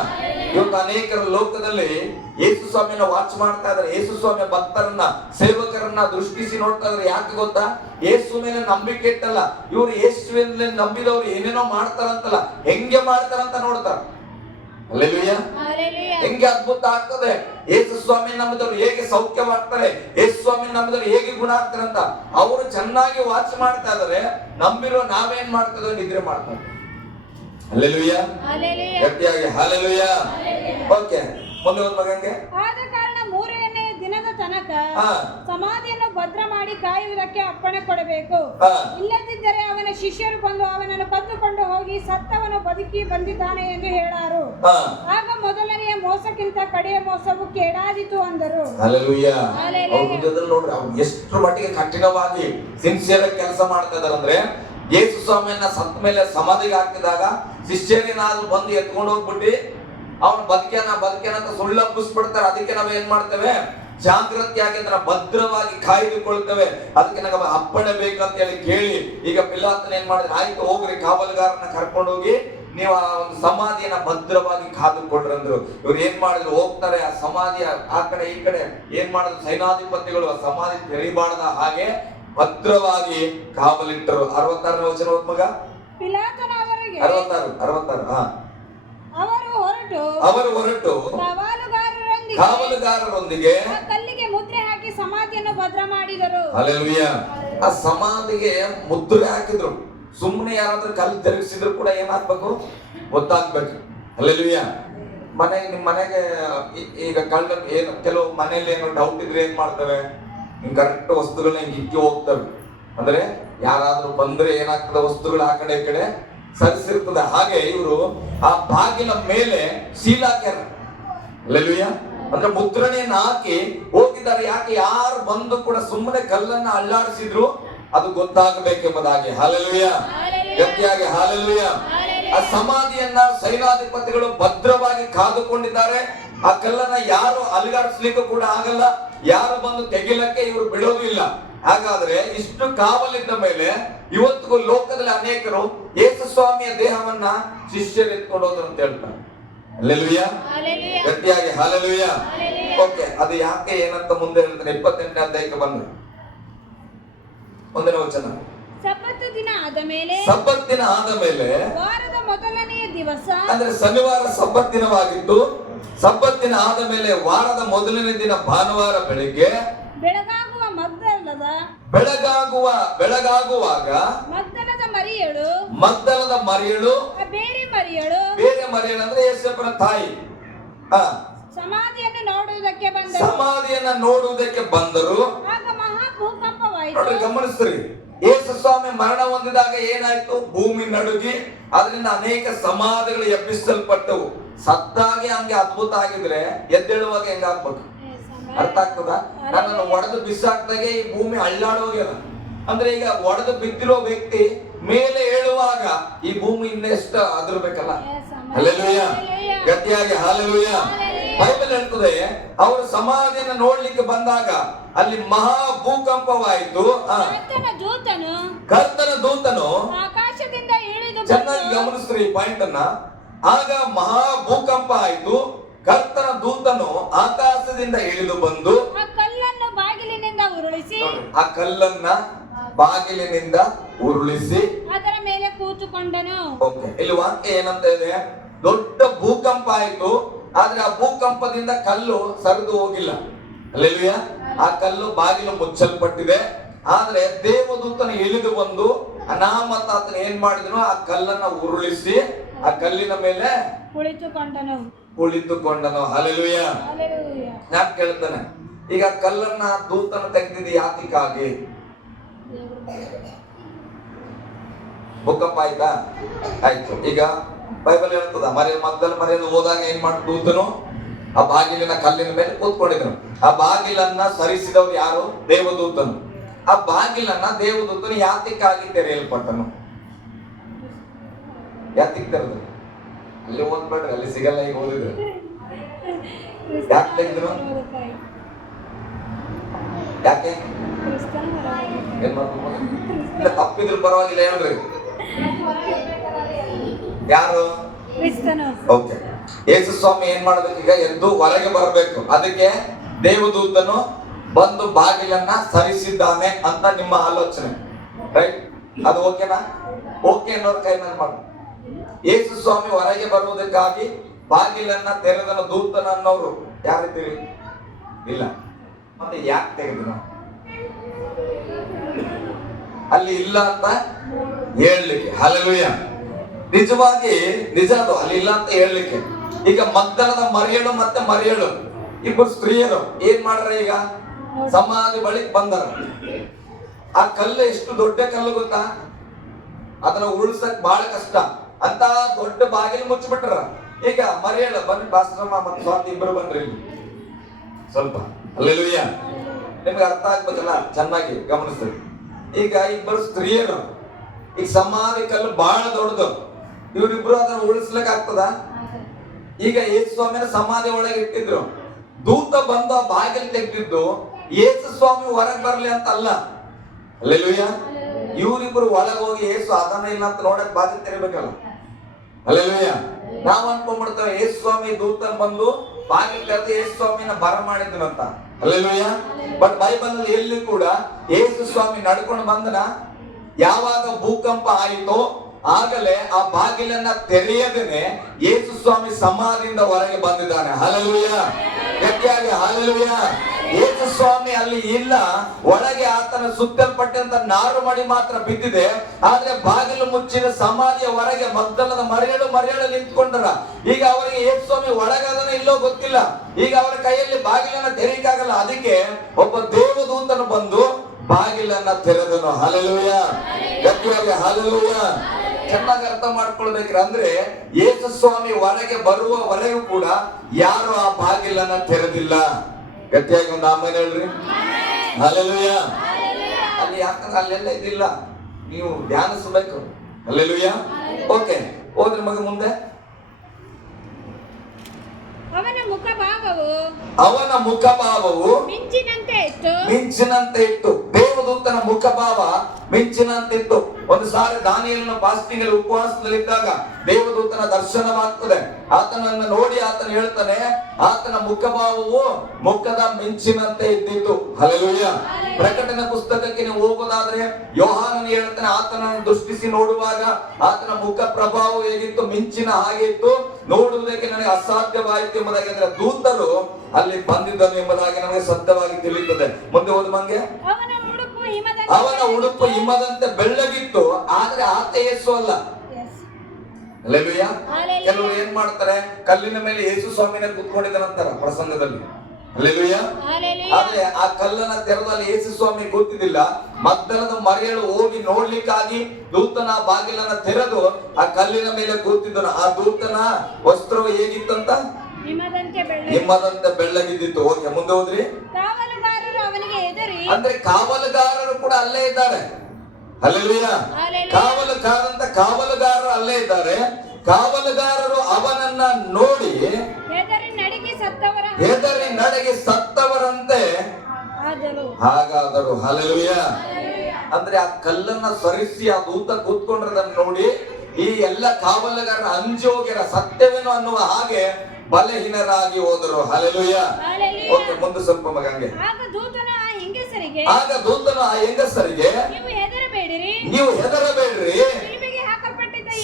ಇವತ್ತು ಅನೇಕರ ಲೋಕದಲ್ಲಿ ಯೇಸು ಸ್ವಾಮಿನ ವಾಚ್ ಮಾಡ್ತಾ ಇದಾರೆ. ಯೇಸು ಸ್ವಾಮಿ ಭಕ್ತರನ್ನ, ಸೇವಕರನ್ನ ದೃಷ್ಟಿಸಿ ನೋಡ್ತಾ ಇದಾರೆ. ಯಾಕೆ ಗೊತ್ತಾ, ಯೇಸು ಮೇಲೆ ನಂಬಿಕೆ ಇಟ್ಟಲ್ಲ, ಇವ್ರು ಯೇಸುವಿನ ನಂಬಿದವ್ರು ಏನೇನೋ ಮಾಡ್ತಾರಂತಲ್ಲ, ಹೆಂಗೆ ಮಾಡ್ತಾರಂತ ನೋಡ್ತಾರ. ಹಲ್ಲೆಲೂಯಾ. ಹೆಂಗೆ ಅದ್ಭುತ ಆಗ್ತದೆ. ಯೇಸು ಸ್ವಾಮಿ ನಂಬಿದವ್ರು ಹೇಗೆ ಸೌಖ್ಯವಾಗ್ತಾರೆ, ಯೇಸು ಸ್ವಾಮಿ ನಂಬಿದವ್ರು ಹೇಗೆ ಗುಣ ಆಗ್ತಾರೆ ಅಂತ ಅವರು ಚೆನ್ನಾಗಿ ವಾಚ್ ಮಾಡ್ತಾ ಇದಾರೆ. ನಂಬಿರೋ ನಾವೇನ್ ಮಾಡ್ತದೋ, ನಿದ್ರೆ ಮಾಡ್ತಾರೆ. ಹಲ್ಲೆಲೂಯಾ. ಗಟ್ಟಿಯಾಗಿ ಹಲ್ಲೆಲೂಯಾ. ಓಕೆ, ಮುಂದೆ ಒಂದು ಮಗಂಗೆ. ಆದ ಕಾರಣ 3ನೇ ದಿನದ ತನಕ ಸಮಾಧಿಯನ್ನು ಭದ್ರ ಮಾಡಿ ಕಾಯುವುದಕ್ಕೆ ಅಪ್ಪಣೆ ಕೊಡಬೇಕು. ಇಲ್ಲದಿದ್ದರೆ ಅವನ ಶಿಷ್ಯರು ಬಂದು ಅವನನ್ನು ಕದ್ದುಕೊಂಡು ಹೋಗಿ ಸತ್ತವನು ಬದುಕಿ ಬಂದಿದ್ದಾನೆ ಎಂದು ಹೇಳಾರು. ಆಗ ಮೊದಲನೆಯ ಮೋಸಕ್ಕಿಂತ ಕಡೆಯ ಮೋಸವು ಕೇಡಾದೀತು ಅಂದರು. ಹಲ್ಲೆಲೂಯಾ. ನೋಡ್ರಿ, ಅವ್ರು ಎಷ್ಟು ಮಟ್ಟಿಗೆ ಕಠಿಣವಾಗಿ ಸಿನ್ಸಿಯರ್ ಕೆಲಸ ಮಾಡ್ತಾ ಇದಾರೆ ಅಂದ್ರೆ, ಯೇಸು ಸ್ವಾಮಿಯನ್ನ ಸತ್ತ ಮೇಲೆ ಸಮಾಧಿಗೆ ಹಾಕಿದಾಗ ಶಿಷ್ಯರೇನಾದ್ರೂ ಬಂದು ಎತ್ಕೊಂಡು ಹೋಗ್ಬಿಟ್ಟು ಅವನು ಬದುಕ್ಯಾನ ಅಂತ ಸುಳ್ಳು ಹಬ್ಬಿಸ್ಬಿಡ್ತಾರೆ. ಅದಕ್ಕೆ ನಾವ್ ಏನ್ ಮಾಡ್ತೇವೆ, ಜಾಗೃತಿಯಾಗಿ ಅದನ್ನ ಭದ್ರವಾಗಿ ಕಾಯ್ದುಕೊಳ್ತೇವೆ. ಅದಕ್ಕೆ ನಮಗೆ ಅಪ್ಪಣೆ ಬೇಕಂತ ಹೇಳಿ ಕೇಳಿ ಈಗ ಪಿಲಾತನ ಏನ್ ಮಾಡಿದ್ರೆ, ಆಯ್ತು ಹೋಗ್ರಿ, ಕಾವಲುಗಾರನ ಕರ್ಕೊಂಡು ಹೋಗಿ ನೀವು ಆ ಒಂದು ಸಮಾಧಿಯನ್ನ ಭದ್ರವಾಗಿ ಕಾದುಕೊಡ್ರಿ ಅಂದ್ರು. ಇವ್ರು ಏನ್ ಮಾಡಿದ್ರು, ಹೋಗ್ತಾರೆ ಆ ಸಮಾಧಿಯ ಆ ಕಡೆ ಈ ಕಡೆ ಏನ್ ಮಾಡಿದ್ರು, ಸೈನಾಧಿಪತಿಗಳು ಆ ಸಮಾಧಿ ತೆರಿಬಾರ್ದ ಹಾಗೆ ಭದ್ರವಾಗಿ ಕಾವಲಿಟ್ಟರು. 66ನೇ ವಚನ ಓದ್ ಮಗ. ಪಿಲಾತನು ಅವರಿಗೆ 66 ಅವರು ಹೊರಟು ಕಾವಲುಗಾರರೊಂದಿಗೆ ಆ ಕಲ್ಲಿಗೆ ಮುದ್ರೆ ಹಾಕಿ ಸಮಾಧಿಯನ್ನು ಭದ್ರ ಮಾಡಿದರು. ಹಲ್ಲೆಲೂಯ. ಆ ಸಮಾಧಿಗೆ ಮುದ್ರೆ ಹಾಕಿದ್ರು. ಸುಮ್ಮನೆ ಯಾರಾದ್ರೂ ಕಲ್ಲು ತಿರುಗಿಸಿದ್ರು ಕೂಡ ಏನಾಗ್ಬೇಕು, ಗೊತ್ತಾಗ್ಬೇಕು. ಹಲ್ಲೆಲೂಯ. ನಿಮ್ ಮನೆಗೆ ಈಗ ಕಳ್ಳ ಏನು, ಕೆಲವು ಮನೇಲಿ ಏನೋ ಡೌಟ್ ಇದ್ರೆ ಏನ್ ಮಾಡ್ತವೆ, ಕರೆಕ್ಟ್ ವಸ್ತುಗಳನ್ನ ಹಿಂಗ್ ಇಕ್ಕಿ ಹೋಗ್ತವೆ. ಅಂದ್ರೆ ಯಾರಾದ್ರೂ ಬಂದ್ರೆ ಏನಾಗ್ತದೆ, ವಸ್ತುಗಳು ಆ ಕಡೆ ಈ ಕಡೆ ಸರಿಸಿರ್ತದೆ. ಹಾಗೆ ಇವರು ಆ ಬಾಗಿಲ ಮೇಲೆ ಸೀಲ್ ಹಾಕ್ಯಾರ. ಹಲ್ಲೆಲೂಯ. ಅಂದ್ರೆ ಮುದ್ರಣೆಯನ್ನ ಹಾಕಿ ಹೋಗಿದ್ದಾರೆ. ಯಾಕೆ, ಯಾರು ಬಂದು ಕೂಡ ಸುಮ್ಮನೆ ಕಲ್ಲನ್ನ ಅಲ್ಲಾಡಿಸಿದ್ರು ಅದು ಗೊತ್ತಾಗಬೇಕೆಂಬುದಾಗಿ. ಹಲ್ಲೆಲೂಯ. ಗಟ್ಟಿಯಾಗಿ ಹಲ್ಲೆಲೂಯ. ಆ ಸಮಾಧಿಯನ್ನ ಸೈನಾಧಿಪತಿಗಳು ಭದ್ರವಾಗಿ ಕಾದುಕೊಂಡಿದ್ದಾರೆ. ಆ ಕಲ್ಲನ್ನ ಯಾರು ಅಲುಗಾಡಿಸ್ಲಿಕ್ಕೂ ಕೂಡ ಆಗಲ್ಲ, ಯಾರು ಬಂದು ತೆಗಿಲಕ್ಕೆ ಇವರು ಬಿಡೋದು ಇಲ್ಲ. ಹಾಗಾದ್ರೆ ಇಷ್ಟು ಕಾವಲಿದ್ದ ಮೇಲೆ ಇವತ್ತಿಗೂ ಲೋಕದಲ್ಲಿ ಅನೇಕರು ಯೇಸು ಸ್ವಾಮಿಯ ದೇಹವನ್ನ ಶಿಷ್ಯರು ಎತ್ಕೊಂಡು ಹೋದ್ರು ಅಂತ ಹೇಳ್ತಾರೆ. ಹಲ್ಲೆಲೂಯ. ಗಟ್ಟಿಯಾಗಿ ಹಲ್ಲೆಲೂಯ. ಓಕೆ, ಅದು ಯಾಕೆ ಏನಂತ ಮುಂದೆ ಹೇಳ್ತಾನೆ. 28ನೇ ಅಧ್ಯಾಯಕ್ಕೆ ಬಂದ್ರೆ ಒಂದನೇ ವಚನ. ಸಬ್ಬತ್ತಿನ ಆದ ಮೇಲೆ ವಾರದ ಮೊದಲನೆಯ ದಿವಸ, ಅಂದ್ರೆ ಶನಿವಾರ ಸಬ್ಬತ್ ದಿನವಾಗಿತ್ತು. ಸಬ್ಬತ್ತಿನ ಆದ ಮೇಲೆ ವಾರದ ಮೊದಲನೇ ದಿನ ಭಾನುವಾರ ಬೆಳಿಗ್ಗೆ ಬೆಳಗಾಗುವಾಗ ಮಗ್ದಲದ ಮರಿಯಳು ಬೇರೆ ಮರಿಯಳು ಅಂದ್ರೆ ಯೇಸಪ್ಪನ ತಾಯಿ ಸಮಾಧಿಯನ್ನ ನೋಡುವುದಕ್ಕೆ ಬಂದರು. ನೋಡ್ರಿ, ಗಮನಿಸ್ರಿ. ಯೇಸು ಸ್ವಾಮಿ ಮರಣ ಹೊಂದಿದಾಗ ಏನಾಯ್ತು, ಭೂಮಿ ನಡುಗಿ ಅದರಿಂದ ಅನೇಕ ಸಮಾಧಿಗಳು ಎಬ್ಬಿಸಲ್ಪಟ್ಟವು. ಸತ್ತಾಗೆ ಹಂಗೆ ಅದ್ಭುತ ಆಗಿದ್ರೆ ಎದ್ದೇಳುವಾಗ ಹೆಂಗಾಗ್ಬೇಕು, ಅರ್ಥ ಆಗ್ತದ? ನನ್ನನ್ನು ಒಡೆದು ಬಿಸಾಕ್ದಾಗೆ ಈ ಭೂಮಿ ಅಳ್ಳಾಡೋಗ್ಯದ. ಅಂದ್ರೆ ಈಗ ಒಡೆದು ಬಿದ್ದಿರೋ ವ್ಯಕ್ತಿ ಮೇಲೆ ಏಳುವಾಗ ಈ ಭೂಮಿ ಇನ್ನೆಷ್ಟು ಅದಿರ್ಬೇಕಲ್ಲ. ಹಲ್ಲೆಲೂಯ. ಗಟ್ಟಿಯಾಗಿ ಹಲ್ಲೆಲೂಯ. ಬೈಬಲ್ ಹೇಳ್ತದೆ, ಅವರು ಸಮಾಧಿಯನ್ನು ನೋಡ್ಲಿಕ್ಕೆ ಬಂದಾಗ ಅಲ್ಲಿ ಮಹಾ ಭೂಕಂಪವಾಯಿತು. ಕರ್ತನ ದೂತನು ಆಕಾಶದಿಂದ ಇಳಿದು, ಚೆನ್ನಾಗಿ ಗಮನಿಸ್ರಿ ಈ ಪಾಯಿಂಟ್ ಅನ್ನ. ಆಗ ಮಹಾ ಭೂಕಂಪ ಆಯಿತು. ಕರ್ತನ ದೂತನು ಆಕಾಶದಿಂದ ಇಳಿದು ಬಂದು ಆ ಕಲ್ಲನ್ನು ಬಾಗಿಲಿನಿಂದ ಉರುಳಿಸಿ ಅದರ ಮೇಲೆ ಕೂತುಕೊಂಡನು. ಇಲ್ಲಿ ವಾಕ್ಯ ಏನಂತ ಇದೆ, ದೊಡ್ಡ ಭೂಕಂಪ ಆಯಿತು, ಆದ್ರೆ ಆ ಭೂಕಂಪದಿಂದ ಕಲ್ಲು ಸರಿದು ಹೋಗಿಲ್ಲ. ಹಲ್ಲೆಲೂಯ. ಆ ಕಲ್ಲು ಬಾಗಿಲು ಮುಚ್ಚಲ್ಪಟ್ಟಿದೆ. ಆದ್ರೆ ದೇವದೂತನು ಇಳಿದು ಬಂದು ಅನಾಮತ ಆತನ ಏನ್ ಮಾಡಿದನು, ಆ ಕಲ್ಲನ್ನ ಉರುಳಿಸಿ ಆ ಕಲ್ಲಿನ ಮೇಲೆ ಕುಳಿತುಕೊಂಡನು. ಹಲ್ಲೆಲೂಯ. ಯಾಕೆ ಕೇಳ್ತಾನೆ, ಈಗ ಕಲ್ಲನ್ನ ದೂತನ ತೆಗೆದಿದ್ದು ಯಾತಿಗಾಗಿ? ಭೂಕಂಪ ಆಯ್ತಾ? ಆಯ್ತು. ಈಗ ಬೈಬಲ್ ಹೇಳ್ತದ, ಮರೆಯನ್ನು ಹೋದಾಗ ಏನ್ ಮಾಡಿ ದೂತನು ಆ ಬಾಗಿಲಿನ ಕಲ್ಲಿನ ಮೇಲೆ ಕೂತ್ಕೊಂಡಿದ್ರು. ಆ ಬಾಗಿಲನ್ನ ಸರಿಸಿದವರು ಯಾರು? ದೇವದೂತನು. ಆ ಬಾಗಿಲನ್ನ ದೇವದೂತನು ಯಾತಿಕ್ಕಾಗಿ ತೆರೆಯಲ್ಪಟ್ಟನು? ಯಾತಿಕ್ ತೆರೆದ್ರು? ಅಲ್ಲಿ ಓದ್ಬೇಡ್ರಿ, ಅಲ್ಲಿ ಸಿಗಲ್ಲ. ಈಗ ಓದಿದ್ರು ಯಾಕೆ ತೆಗೆದ್ರು? ಯಾಕೆ? ಏನ್ ಮಾಡ್ತಾರೆ? ತಪ್ಪಿದ್ರು ಪರವಾಗಿಲ್ಲ ಹೇಳ್ರಿ. ಯಾರು? ಓಕೆ. ಯೇಸು ಸ್ವಾಮಿ ಏನ್ ಮಾಡ್ಬೇಕು ಈಗ? ಎದ್ದು ಹೊರಗೆ ಬರಬೇಕು. ಅದಕ್ಕೆ ದೇವದೂತನು ಬಂದು ಬಾಗಿಲನ್ನ ಸರಿಸಿದ್ದಾನೆ ಅಂತ ನಿಮ್ಮ ಆಲೋಚನೆ, ರೈಟ್? ಅದು ಓಕೆನಾ? ಓಕೆ ಅನ್ನೋರು ಕೈ ಮೇಲೆ ಮಾಡಿ. ಯೇಸು ಸ್ವಾಮಿ ಹೊರಗೆ ಬರುವುದಕ್ಕಾಗಿ ಬಾಗಿಲನ್ನ ತೆರೆದನ ದೂತನ ಅನ್ನೋರು ಯಾರಿದ್ದೀರಿ? ಇಲ್ಲ. ಮತ್ತೆ ಯಾಕೆ ತೆಗೆದನು? ಅಲ್ಲಿ ಇಲ್ಲ ಅಂತ ಹೇಳಲಿಕ್ಕೆ. ಹಲ್ಲೆಲೂಯ. ನಿಜವಾಗಿ ನಿಜ ಅದು, ಅಲ್ಲಿ ಇಲ್ಲ ಅಂತ ಹೇಳಲಿಕ್ಕೆ. ಈಗ ಮಗ್ದಲದ ಮರಿಯಳು ಮತ್ತೆ ಮರಿಯಳು ಇಬ್ಬರು ಸ್ತ್ರೀಯರು ಏನ್ ಮಾಡ್ರ? ಈಗ ಸಮಾಧಿ ಬಳಿಕ್ ಬಂದರ. ಆ ಕಲ್ಲು ಎಷ್ಟು ದೊಡ್ಡ ಕಲ್ಲು ಗೊತ್ತಾ? ಅದನ್ನ ಉಳಿಸಕ್ ಬಹಳ ಕಷ್ಟ ಅಂತ ದೊಡ್ಡ ಬಾಗಿಲು ಮುಚ್ಚಿಬಿಟ್ರ. ಈಗ ಮರಿಯಳು ಬನ್ನಿ, ಬಾಸ್ರಮ್ಮ ಮತ್ತು ಸ್ವಾತಿ ಇಬ್ಬರು ಬನ್ರಿ ಇಲ್ಲಿ ಸ್ವಲ್ಪ. ಹಲ್ಲೆಲೂಯ. ನಿಮ್ಗೆ ಅರ್ಥ ಆಗ್ಬೇಕಲ್ಲ, ಚೆನ್ನಾಗಿ ಗಮನಿಸ್ರಿ. ಈಗ ಇಬ್ಬರು ಸ್ತ್ರೀಯರು, ಈಗ ಸಮಾಧಿ ಕಲ್ಲು ಬಹಳ ದೊಡ್ಡದು. ಇವರಿಬ್ರು ಅದನ್ನ ಉಳಿಸ್ಲಿಕ್ಕೆ ಆಗ್ತದ? ಈಗ ಯೇಸು ಸ್ವಾಮಿನ ಸಮಾಧಿ ಒಳಗೆ ಇಟ್ಟಿದ್ರು. ದೂತ ಬಂದು ಆ ಬಾಗಿಲು ತೆಗೆದಿದ್ದು ಯೇಸು ಸ್ವಾಮಿ ಹೊರಗೆ ಬರ್ಲಿ ಅಂತ ಅಲ್ಲ. ಹಲ್ಲೆಲೂಯ. ಇವರಿಬ್ರು ಒಳಗೆ ಹೋಗಿ ಯೇಸು ಅದನ್ನ ಇಲ್ಲ ಅಂತ ನೋಡಕ್ ಬಾಗಿಲು ತೆರಿಬೇಕಲ್ಲ. ಹಲ್ಲೆಲೂಯ. ನಾವ್ ಅನ್ಕೊಂಡ್ಬಿಡ್ತೇವೆ ಯೇಸು ಸ್ವಾಮಿ ದೂತನ್ ಬಂದು ಬಾಗಿಲು ತೆರೆದು ಯೇಸು ಸ್ವಾಮಿನ ಬರ ಮಾಡಿದ್ನಂತ. ಹಲ್ಲೆಲೂಯ. ಬಟ್ ಬೈಬಲ್ ಅಲ್ಲಿ ಎಲ್ಲಿ ಕೂಡ ಯೇಸು ಸ್ವಾಮಿ ನಡ್ಕೊಂಡು ಬಂದನ, ಯಾವಾಗ ಭೂಕಂಪ ಆಯಿತೋ ಆಗಲೇ ಆ ಬಾಗಿಲನ್ನ ತೆರೆಯದೇನೆ ಯೇಸು ಸ್ವಾಮಿ ಸಮಾಧಿಯಿಂದ ಹೊರಗೆ ಬಂದಿದ್ದಾನೆ. ಹಲ್ಲೆಲೂಯ. ಗಟ್ಟಿಯಾಗಿ ಹಲ್ಲೆಲೂಯ. ಯೇಸು ಸ್ವಾಮಿ ಅಲ್ಲಿ ಇಲ್ಲ, ಒಳಗೆ ಆತನ ಸುತ್ತಲ್ಪಟ್ಟಂತ ನಾರು ಮಡಿ ಮಾತ್ರ ಬಿದ್ದಿದೆ. ಆದ್ರೆ ಬಾಗಿಲು ಮುಚ್ಚಿದ ಸಮಾಧಿಯ ಹೊರಗೆ ಮಗ್ದಲದ ಮರಿಯಳು ನಿಂತ್ಕೊಂಡರ. ಈಗ ಅವರಿಗೆ ಯೇಸು ಸ್ವಾಮಿ ಒಳಗದನ ಇಲ್ಲೋ ಗೊತ್ತಿಲ್ಲ. ಈಗ ಅವರ ಕೈಯಲ್ಲಿ ಬಾಗಿಲನ್ನ ತೆರೀಕಾಗಲ್ಲ. ಅದಕ್ಕೆ ಒಬ್ಬ ದೇವದೂತನು ಬಂದು ಬಾಗಿಲನ್ನ ತೆರೆದನು. ಹಲ್ಲೆಲೂಯ. ಗಟ್ಟಿಯಾಗಿ ಹಲ್ಲೆಲೂಯ. ಚೆನ್ನಾಗಿ ಅರ್ಥ ಮಾಡ್ಕೊಳ್ಬೇಕ್ರೆ ಅಂದ್ರೆ ಯೇಸು ಸ್ವಾಮಿ ಹೊರಗೆ ಬರುವವರೆಗೂ ಕೂಡ ಯಾರು ಆ ಬಾಗಿಲನ್ನ ತೆರೆದಿಲ್ಲ. ಗಟ್ಟಿಯಾಗಿ ಒಂದು ಆಮೇಲೆ ಹೇಳ್ರಿ. ಹಲ್ಲೆಲೂಯ. ಅಲ್ಲಿ ಯಾಕಂದ್ರೆ ಅಲ್ಲೆಲ್ಲ ಇದಿಲ್ಲ, ನೀವು ಧ್ಯಾನಿಸಬೇಕು. ಹಲ್ಲೆಲೂಯ. ಓಕೆ, ಹೋದ್ರಿ ಮಗ ಮುಂದೆ. ಅವನ ಮುಖಭಾವವು ಮಿಂಚಿನಂತೆ ಇತ್ತು. ದೇವದೂತನ ಮುಖಭಾವ ಮಿಂಚಿನಂತೆ ಇತ್ತು. ಒಂದು ಸಾರಿ ದಾನಿಯೇಲನ ಫಾಸ್ಟಿಂಗ್ ಉಪವಾಸದಲ್ಲಿದ್ದಾಗ ದೇವದೂತನ ದರ್ಶನವಾಗ್ತದೆ. ಆತನನ್ನು ನೋಡಿ ಆತನ ಹೇಳ್ತಾನೆ, ಆತನ ಮುಖಭಾವವು ಮುಖದ ಮಿಂಚಿನಂತೆ ಇದ್ದಿತ್ತು. ಹಲ್ಲೆಲೂಯ. ಪ್ರಕಟಣೆ ಪುಸ್ತಕಕ್ಕೆ ನೀವು ಹೋಗೋದಾದ್ರೆ ಯೋಹಾನನು ಹೇಳ್ತಾನೆ, ಆತನನ್ನು ದೃಷ್ಟಿಸಿ ನೋಡುವಾಗ ಆತನ ಮುಖ ಪ್ರಭಾವ ಹೇಗಿತ್ತು, ಮಿಂಚಿನ ಹಾಗೆ ಇತ್ತು, ನೋಡುವುದಕ್ಕೆ ನನಗೆ ಅಸಾಧ್ಯವಾಯಿತು ಎಂಬುದಾಗಿ. ಅಂದ್ರೆ ದೂತರು ಅಲ್ಲಿ ಬಂದಿದ್ದನು ಎಂಬುದಾಗಿ ನಮಗೆ ಸತ್ಯವಾಗಿ ತಿಳಿಯುತ್ತದೆ. ಮುಂದೆ ಹೋದ ಮಂಗೆ, ಅವನ ಉಡುಪು ಹಿಮದಂತೆ ಬೆಳ್ಳಗಿತ್ತು, ಆದ್ರೆ ಆತ ಯೇಸು ಅಲ್ಲ. ಹಲ್ಲೆಲೂಯ. ಕೆಲವರು ಏನ್ ಮಾಡ್ತಾರೆ, ಕಲ್ಲಿನ ಮೇಲೆ ಯೇಸು ಸ್ವಾಮಿನ ಕೂತ್ಕೊಂಡಿದ್ದಾನಂತಾರ ಪ್ರಸಂಗದಲ್ಲಿ. ಹಲ್ಲೆಲೂಯ. ಆದ್ರೆ ಆ ಕಲ್ಲನ್ನ ತೆರೆದಲ್ಲಿ ಯೇಸು ಸ್ವಾಮಿ ಕೂತಿದ್ದಿಲ್ಲ. ಮಗ್ದಲದ ಮರಿಯಳು ಹೋಗಿ ನೋಡ್ಲಿಕ್ಕಾಗಿ ದೂತನ ಬಾಗಿಲನ್ನ ತೆರೆದು ಆ ಕಲ್ಲಿನ ಮೇಲೆ ಕೂತಿದ್ದನು. ಆ ದೂತನ ವಸ್ತ್ರವು ಹೇಗಿತ್ತಂತ, ಹಿಮದಂತೆ ಬೆಳ್ಳಗಿದ್ದಿತ್ತು. ಓಕೆ, ಮುಂದೆ ಹೋದ್ರಿ. ಅಂದ್ರೆ ಕಾವಲುಗಾರರು ಕೂಡ ಅಲ್ಲೇ ಇದ್ದಾರೆ. ಹಲ್ಲೆಲೂಯ. ಕಾವಲುಗಾರರು ಅಲ್ಲೇ ಇದ್ದಾರೆ. ಕಾವಲುಗಾರರು ಅವನನ್ನ ನೋಡಿ ಹೆದರಿ ನಡಗಿ ಸತ್ತವರಂತೆ ಹಾಗಾದರು. ಹಲ್ಲೆಲೂಯ. ಅಂದ್ರೆ ಆ ಕಲ್ಲನ್ನ ಸರಿಸಿ ಆ ದೂತ ಕೂತ್ಕೊಂಡ್ರದನ್ನ ನೋಡಿ ಈ ಎಲ್ಲ ಕಾವಲುಗಾರರ ಅಂಜಿ ಹೋಗ್ಯಾರ, ಸತ್ಯವೇನು ಅನ್ನುವ ಹಾಗೆ ಬಲಹೀನರಾಗಿ ಹೋದರು. ಹಲ್ಲೆಲೂಯ. ಓಕೆ, ಮುಂದೆ ಸ್ವಲ್ಪ ಮಗ ಹಂಗೆ. ಆಗ ದೂತನು ಆ ಹೆಂಗಸರಿಗೆ, ನೀವು ಹೆದರಬೇಡ್ರಿ,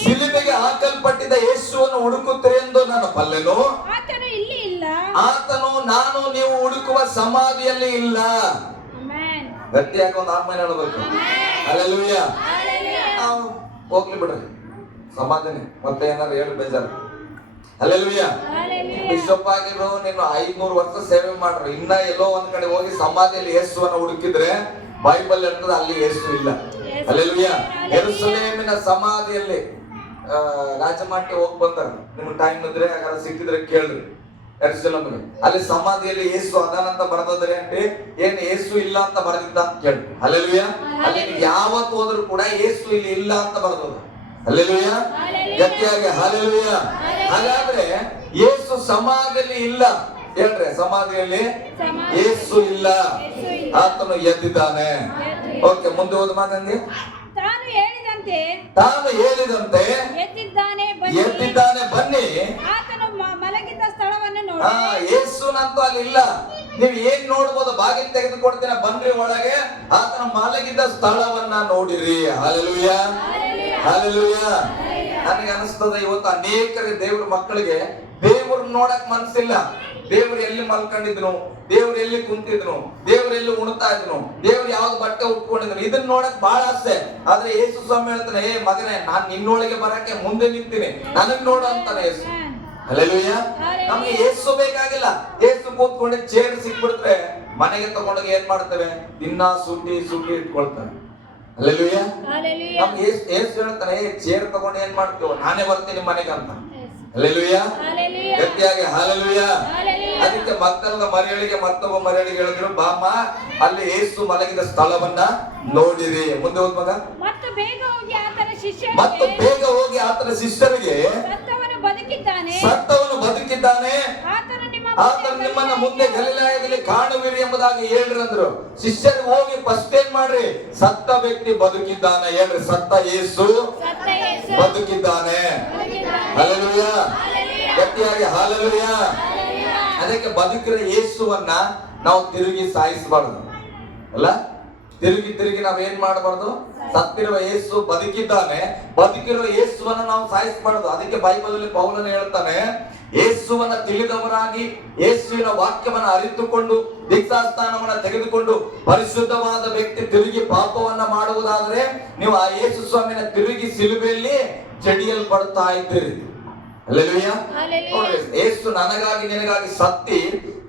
ಶಿಲುಬೆಗೆ ಹಾಕಲ್ಪಟ್ಟಿದ್ದ ಯೇಸುವನ್ನು ಹುಡುಕುತ್ತೀರಿ ಎಂದು ನಾನು ಬಲ್ಲೆನು. ಆತನು ನಾನು ನೀವು ಹುಡುಕುವ ಸಮಾಧಿಯಲ್ಲಿ ಇಲ್ಲ. ಗಟ್ಟಿಯಾಗಿ ಒಂದು ಆಮೇಲೆ ಹೇಳಬೇಕು. ಹಲ್ಲೆಲೂಯ. ನಾವು ಹೋಗ್ಲಿ ಬಿಡ್ರಿ, ಸಮಾಧಿನೇ ಮತ್ತೆ ಏನಾದ್ರು ಹೇಳಿ ಬೇಜಾರು. ಹಲ್ಲೆಲೂಯ. ಬಿಷಪ್ ಆಗಿರೋ ನೀನು 500 ವರ್ಷ ಸೇವೆ ಮಾಡ್ರು, ಇನ್ನ ಎಲ್ಲೋ ಒಂದ್ ಕಡೆ ಹೋಗಿ ಸಮಾಧಿಯಲ್ಲಿ ಯೇಸುವನ್ನ ಹುಡುಕಿದ್ರೆ ಬೈಬಲ್ ಹೇಳ್ತದೆ ಅಲ್ಲಿ ಯೇಸು ಇಲ್ಲ. ಹಲ್ಲೆಲೂಯ. ಯೆರೂಸಲೇಮಿನ ಸಮಾಧಿಯಲ್ಲಿ ರಾಜಮಾಟಿ ಹೋಗಿ ಬಂದಾರ. ನಿಮ್ಗೆ ಟೈಮ್ ಇದ್ರೆ ಹಾಗಾದ್ರೆ ಸಿಕ್ಕಿದ್ರೆ ಕೇಳ್ರಿ. ಯೆರೂಸಲೇಮಿಗೆ ಅಲ್ಲಿ ಸಮಾಧಿಯಲ್ಲಿ ಯೇಸು ಅದಾನಂತ ಬರೆದದ್ರೆ అంటే ಏನ್ ಯೇಸು ಇಲ್ಲ ಅಂತ ಬರೆದಿದ್ದ ಅಂತ ಕೇಳಿ. ಹಲ್ಲೆಲೂಯ. ಅಲ್ಲಿ ಯಾವತ್ತು ಹೋದ್ರು ಕೂಡ ಯೇಸು ಇಲ್ಲಿ ಇಲ್ಲ ಅಂತ ಬರೆದದ. ಹಲ್ಲೆಲೂಯ. ಗಟ್ಟಿಯಾಗಿ ಹಲ್ಲೆಲೂಯ. ಹಾಗಾದ್ರೆ ಯೇಸು ಸಮಾಧಿಯಲ್ಲಿ ಇಲ್ಲ ಹೇಳ್ರಿ. ಸಮಾಧಿಯಲ್ಲಿ ಯೇಸು ಇಲ್ಲ, ಆತನು ಎದ್ದಿದ್ದಾನೆ. ಓಕೆ, ಮುಂದೆ ಹೋದ ಮಾತಂಗೆ. ತಾನು ಹೇಳಿದಂತೆ ಎದ್ದಿದ್ದಾನೆ, ಬನ್ನಿ. ಮಲಗಿದ್ದ ಸ್ಥಳವನ್ನು ನೋಡಿ. ಯೇಸುನಂತೂ ಅಲ್ಲಿ ಇಲ್ಲ. ನೀವು ಏನ್ ನೋಡ್ಬೋದು, ಬಾಗಿಲು ತೆಗೆದುಕೊಡ್ತೀನಿ ಬನ್ರಿ ಒಳಗೆ. ಆತನ ಮಲಗಿದ್ದ ಸ್ಥಳವನ್ನ ನೋಡಿರಿ. ಹಲ್ಲೆಲೂಯ. ಹಲ್ಲೆಲೂಯ. ನನಗೆ ಅನಿಸ್ತದೆ ಇವತ್ತು ಅನೇಕರ ದೇವ್ರ ಮಕ್ಕಳಿಗೆ ದೇವ್ರ ನೋಡಕ್ ಮನಸ್ಸಿಲ್ಲ. ದೇವ್ರು ಎಲ್ಲಿ ಮಲ್ಕೊಂಡಿದ್ರು, ದೇವ್ರು ಎಲ್ಲಿ ಕುಂತಿದ್ರು, ದೇವ್ರು ಎಲ್ಲಿ ಉಣ್ತಾ ಇದ್ರು, ದೇವ್ರು ಯಾವ್ದು ಬಟ್ಟೆ ಉಟ್ಕೊಂಡಿದ್ರು, ಇದನ್ನ ನೋಡಕ್ ಬಹಳ ಆಸೆ. ಆದ್ರೆ ಯೇಸು ಸ್ವಾಮಿ ಹೇಳ್ತಾನೆ, ಏ ಮಗನೇ, ನಾನ್ ನಿನ್ನೊಳಗೆ ಬರಕ್ಕೆ ಮುಂದೆ ನಿಂತೀನಿ, ನನಗ್ ನೋಡು ಅಂತಾನೆ ಯೇಸು. ಹಲ್ಲೆಲೂಯ. ನಮ್ಗೆ ಯೇಸು ಬೇಕಾಗಿಲ್ಲ. ಯೇಸು ಕೂತ್ಕೊಂಡು ಚೇರ್ ಸಿಕ್ಬಿಡ್ತಾರೆ, ಮನೆಗೆ ತಗೊಂಡೋಗಿ ಏನ್ ಮಾಡ್ತೇವೆ, ದಿನ ಸುಟ್ಟಿ ಇಟ್ಕೊಳ್ತಾರೆ. ಹಲ್ಲೆಲೂಯ. ನಮ್ಗೆ ಯೇಸು ಹೇಳ್ತಾನೆ, ಚೇರ್ ತಗೊಂಡು ಏನ್ ಮಾಡ್ತೇವೆ, ನಾನೇ ಬರ್ತೀನಿ ಮನೆಗೆ ಅಂತ. ಹಲ್ಲೆಲೂಯ. ಗಟ್ಟಿಯಾಗಿ ಹಲ್ಲೆಲೂಯ. ಅದಕ್ಕೆ ಮಗ್ದಲದ ಮರಿಯಳಿಗೆ ಮತ್ತೊಬ್ಬ ಮರಿಯಳಿಗೆ ಹೇಳಿದ್ರು, ಬಾಮ್ಮ ಅಲ್ಲಿ ಯೇಸು ಮಲಗಿದ ಸ್ಥಳವನ್ನ ನೋಡಿರಿ. ಮುಂದೆ ಹೋದ್ ಮಗ. ಮತ್ತು ಬೇಗ ಹೋಗಿ ಆತನ ಶಿಷ್ಯರಿಗೆ ಸತ್ತವನು ಬದುಕಿದ್ದಾನೆ, ಆತನು ನಿಮ್ಮನ್ನ ಮುಂದೆ ಗಲಿಲಾಯದಲ್ಲಿ ಕಾಣುವಿರಿ ಎಂಬುದಾಗಿ ಹೇಳ್ರಿ ಅಂದ್ರು. ಶಿಷ್ಯರು ಹೋಗಿ ಫಸ್ಟ್ ಏನ್ ಮಾಡ್ರಿ, ಸತ್ತ ವ್ಯಕ್ತಿ ಬದುಕಿದ್ದಾನೆ ಹೇಳ್ರಿ. ಸತ್ತ ಯೇಸು ಬದುಕಿದ್ದಾನೆ. ಹಲ್ಲೆಲೂಯ. ಗಟ್ಟಿಯಾಗಿ ಹಲ್ಲೆಲೂಯ. ಅದಕ್ಕೆ ಬದುಕಿರೋ ಯೇಸುವನ್ನ ನಾವು ತಿರುಗಿ ಸಾಯಿಸಬಾರ್ದು ಅಲ್ಲ. ತಿರುಗಿ ನಾವ್ ಏನ್ ಮಾಡಬಾರ್ದು? ಸತ್ತಿರುವ ಯೇಸು ಬದುಕಿದ್ದಾನೆ, ಬದುಕಿರುವ ಯೇಸುವನ್ನ ನಾವು ಸಾಯಿಸಬಾರ್ದು. ಅದಕ್ಕೆ ಬೈಬಲಲ್ಲಿ ಪೌಲನು ಹೇಳ್ತಾನೆ, ಯೇಸುವನ್ನ ತಿಳಿದವರಾಗಿ ಯೇಸುವಿನ ವಾಕ್ಯವನ್ನ ಅರಿತುಕೊಂಡು ದೀಕ್ಷಾಸ್ಥಾನವನ್ನ ತೆಗೆದುಕೊಂಡು ಪರಿಶುದ್ಧವಾದ ವ್ಯಕ್ತಿ ತಿರುಗಿ ಪಾಪವನ್ನ ಮಾಡುವುದಾದ್ರೆ ನೀವು ಆ ಯೇಸು ಸ್ವಾಮಿನ ತಿರುಗಿ ಸಿಲುಬೆಯಲ್ಲಿ ಜಡಿಯಲ್ಪಡ್ತಾ ಇದ್ದೀರಿ. ಹಲ್ಲೆಲೂಯಾ. ಯೇಸು ನನಗಾಗಿ ನಿನಗಾಗಿ ಸತ್ತಿ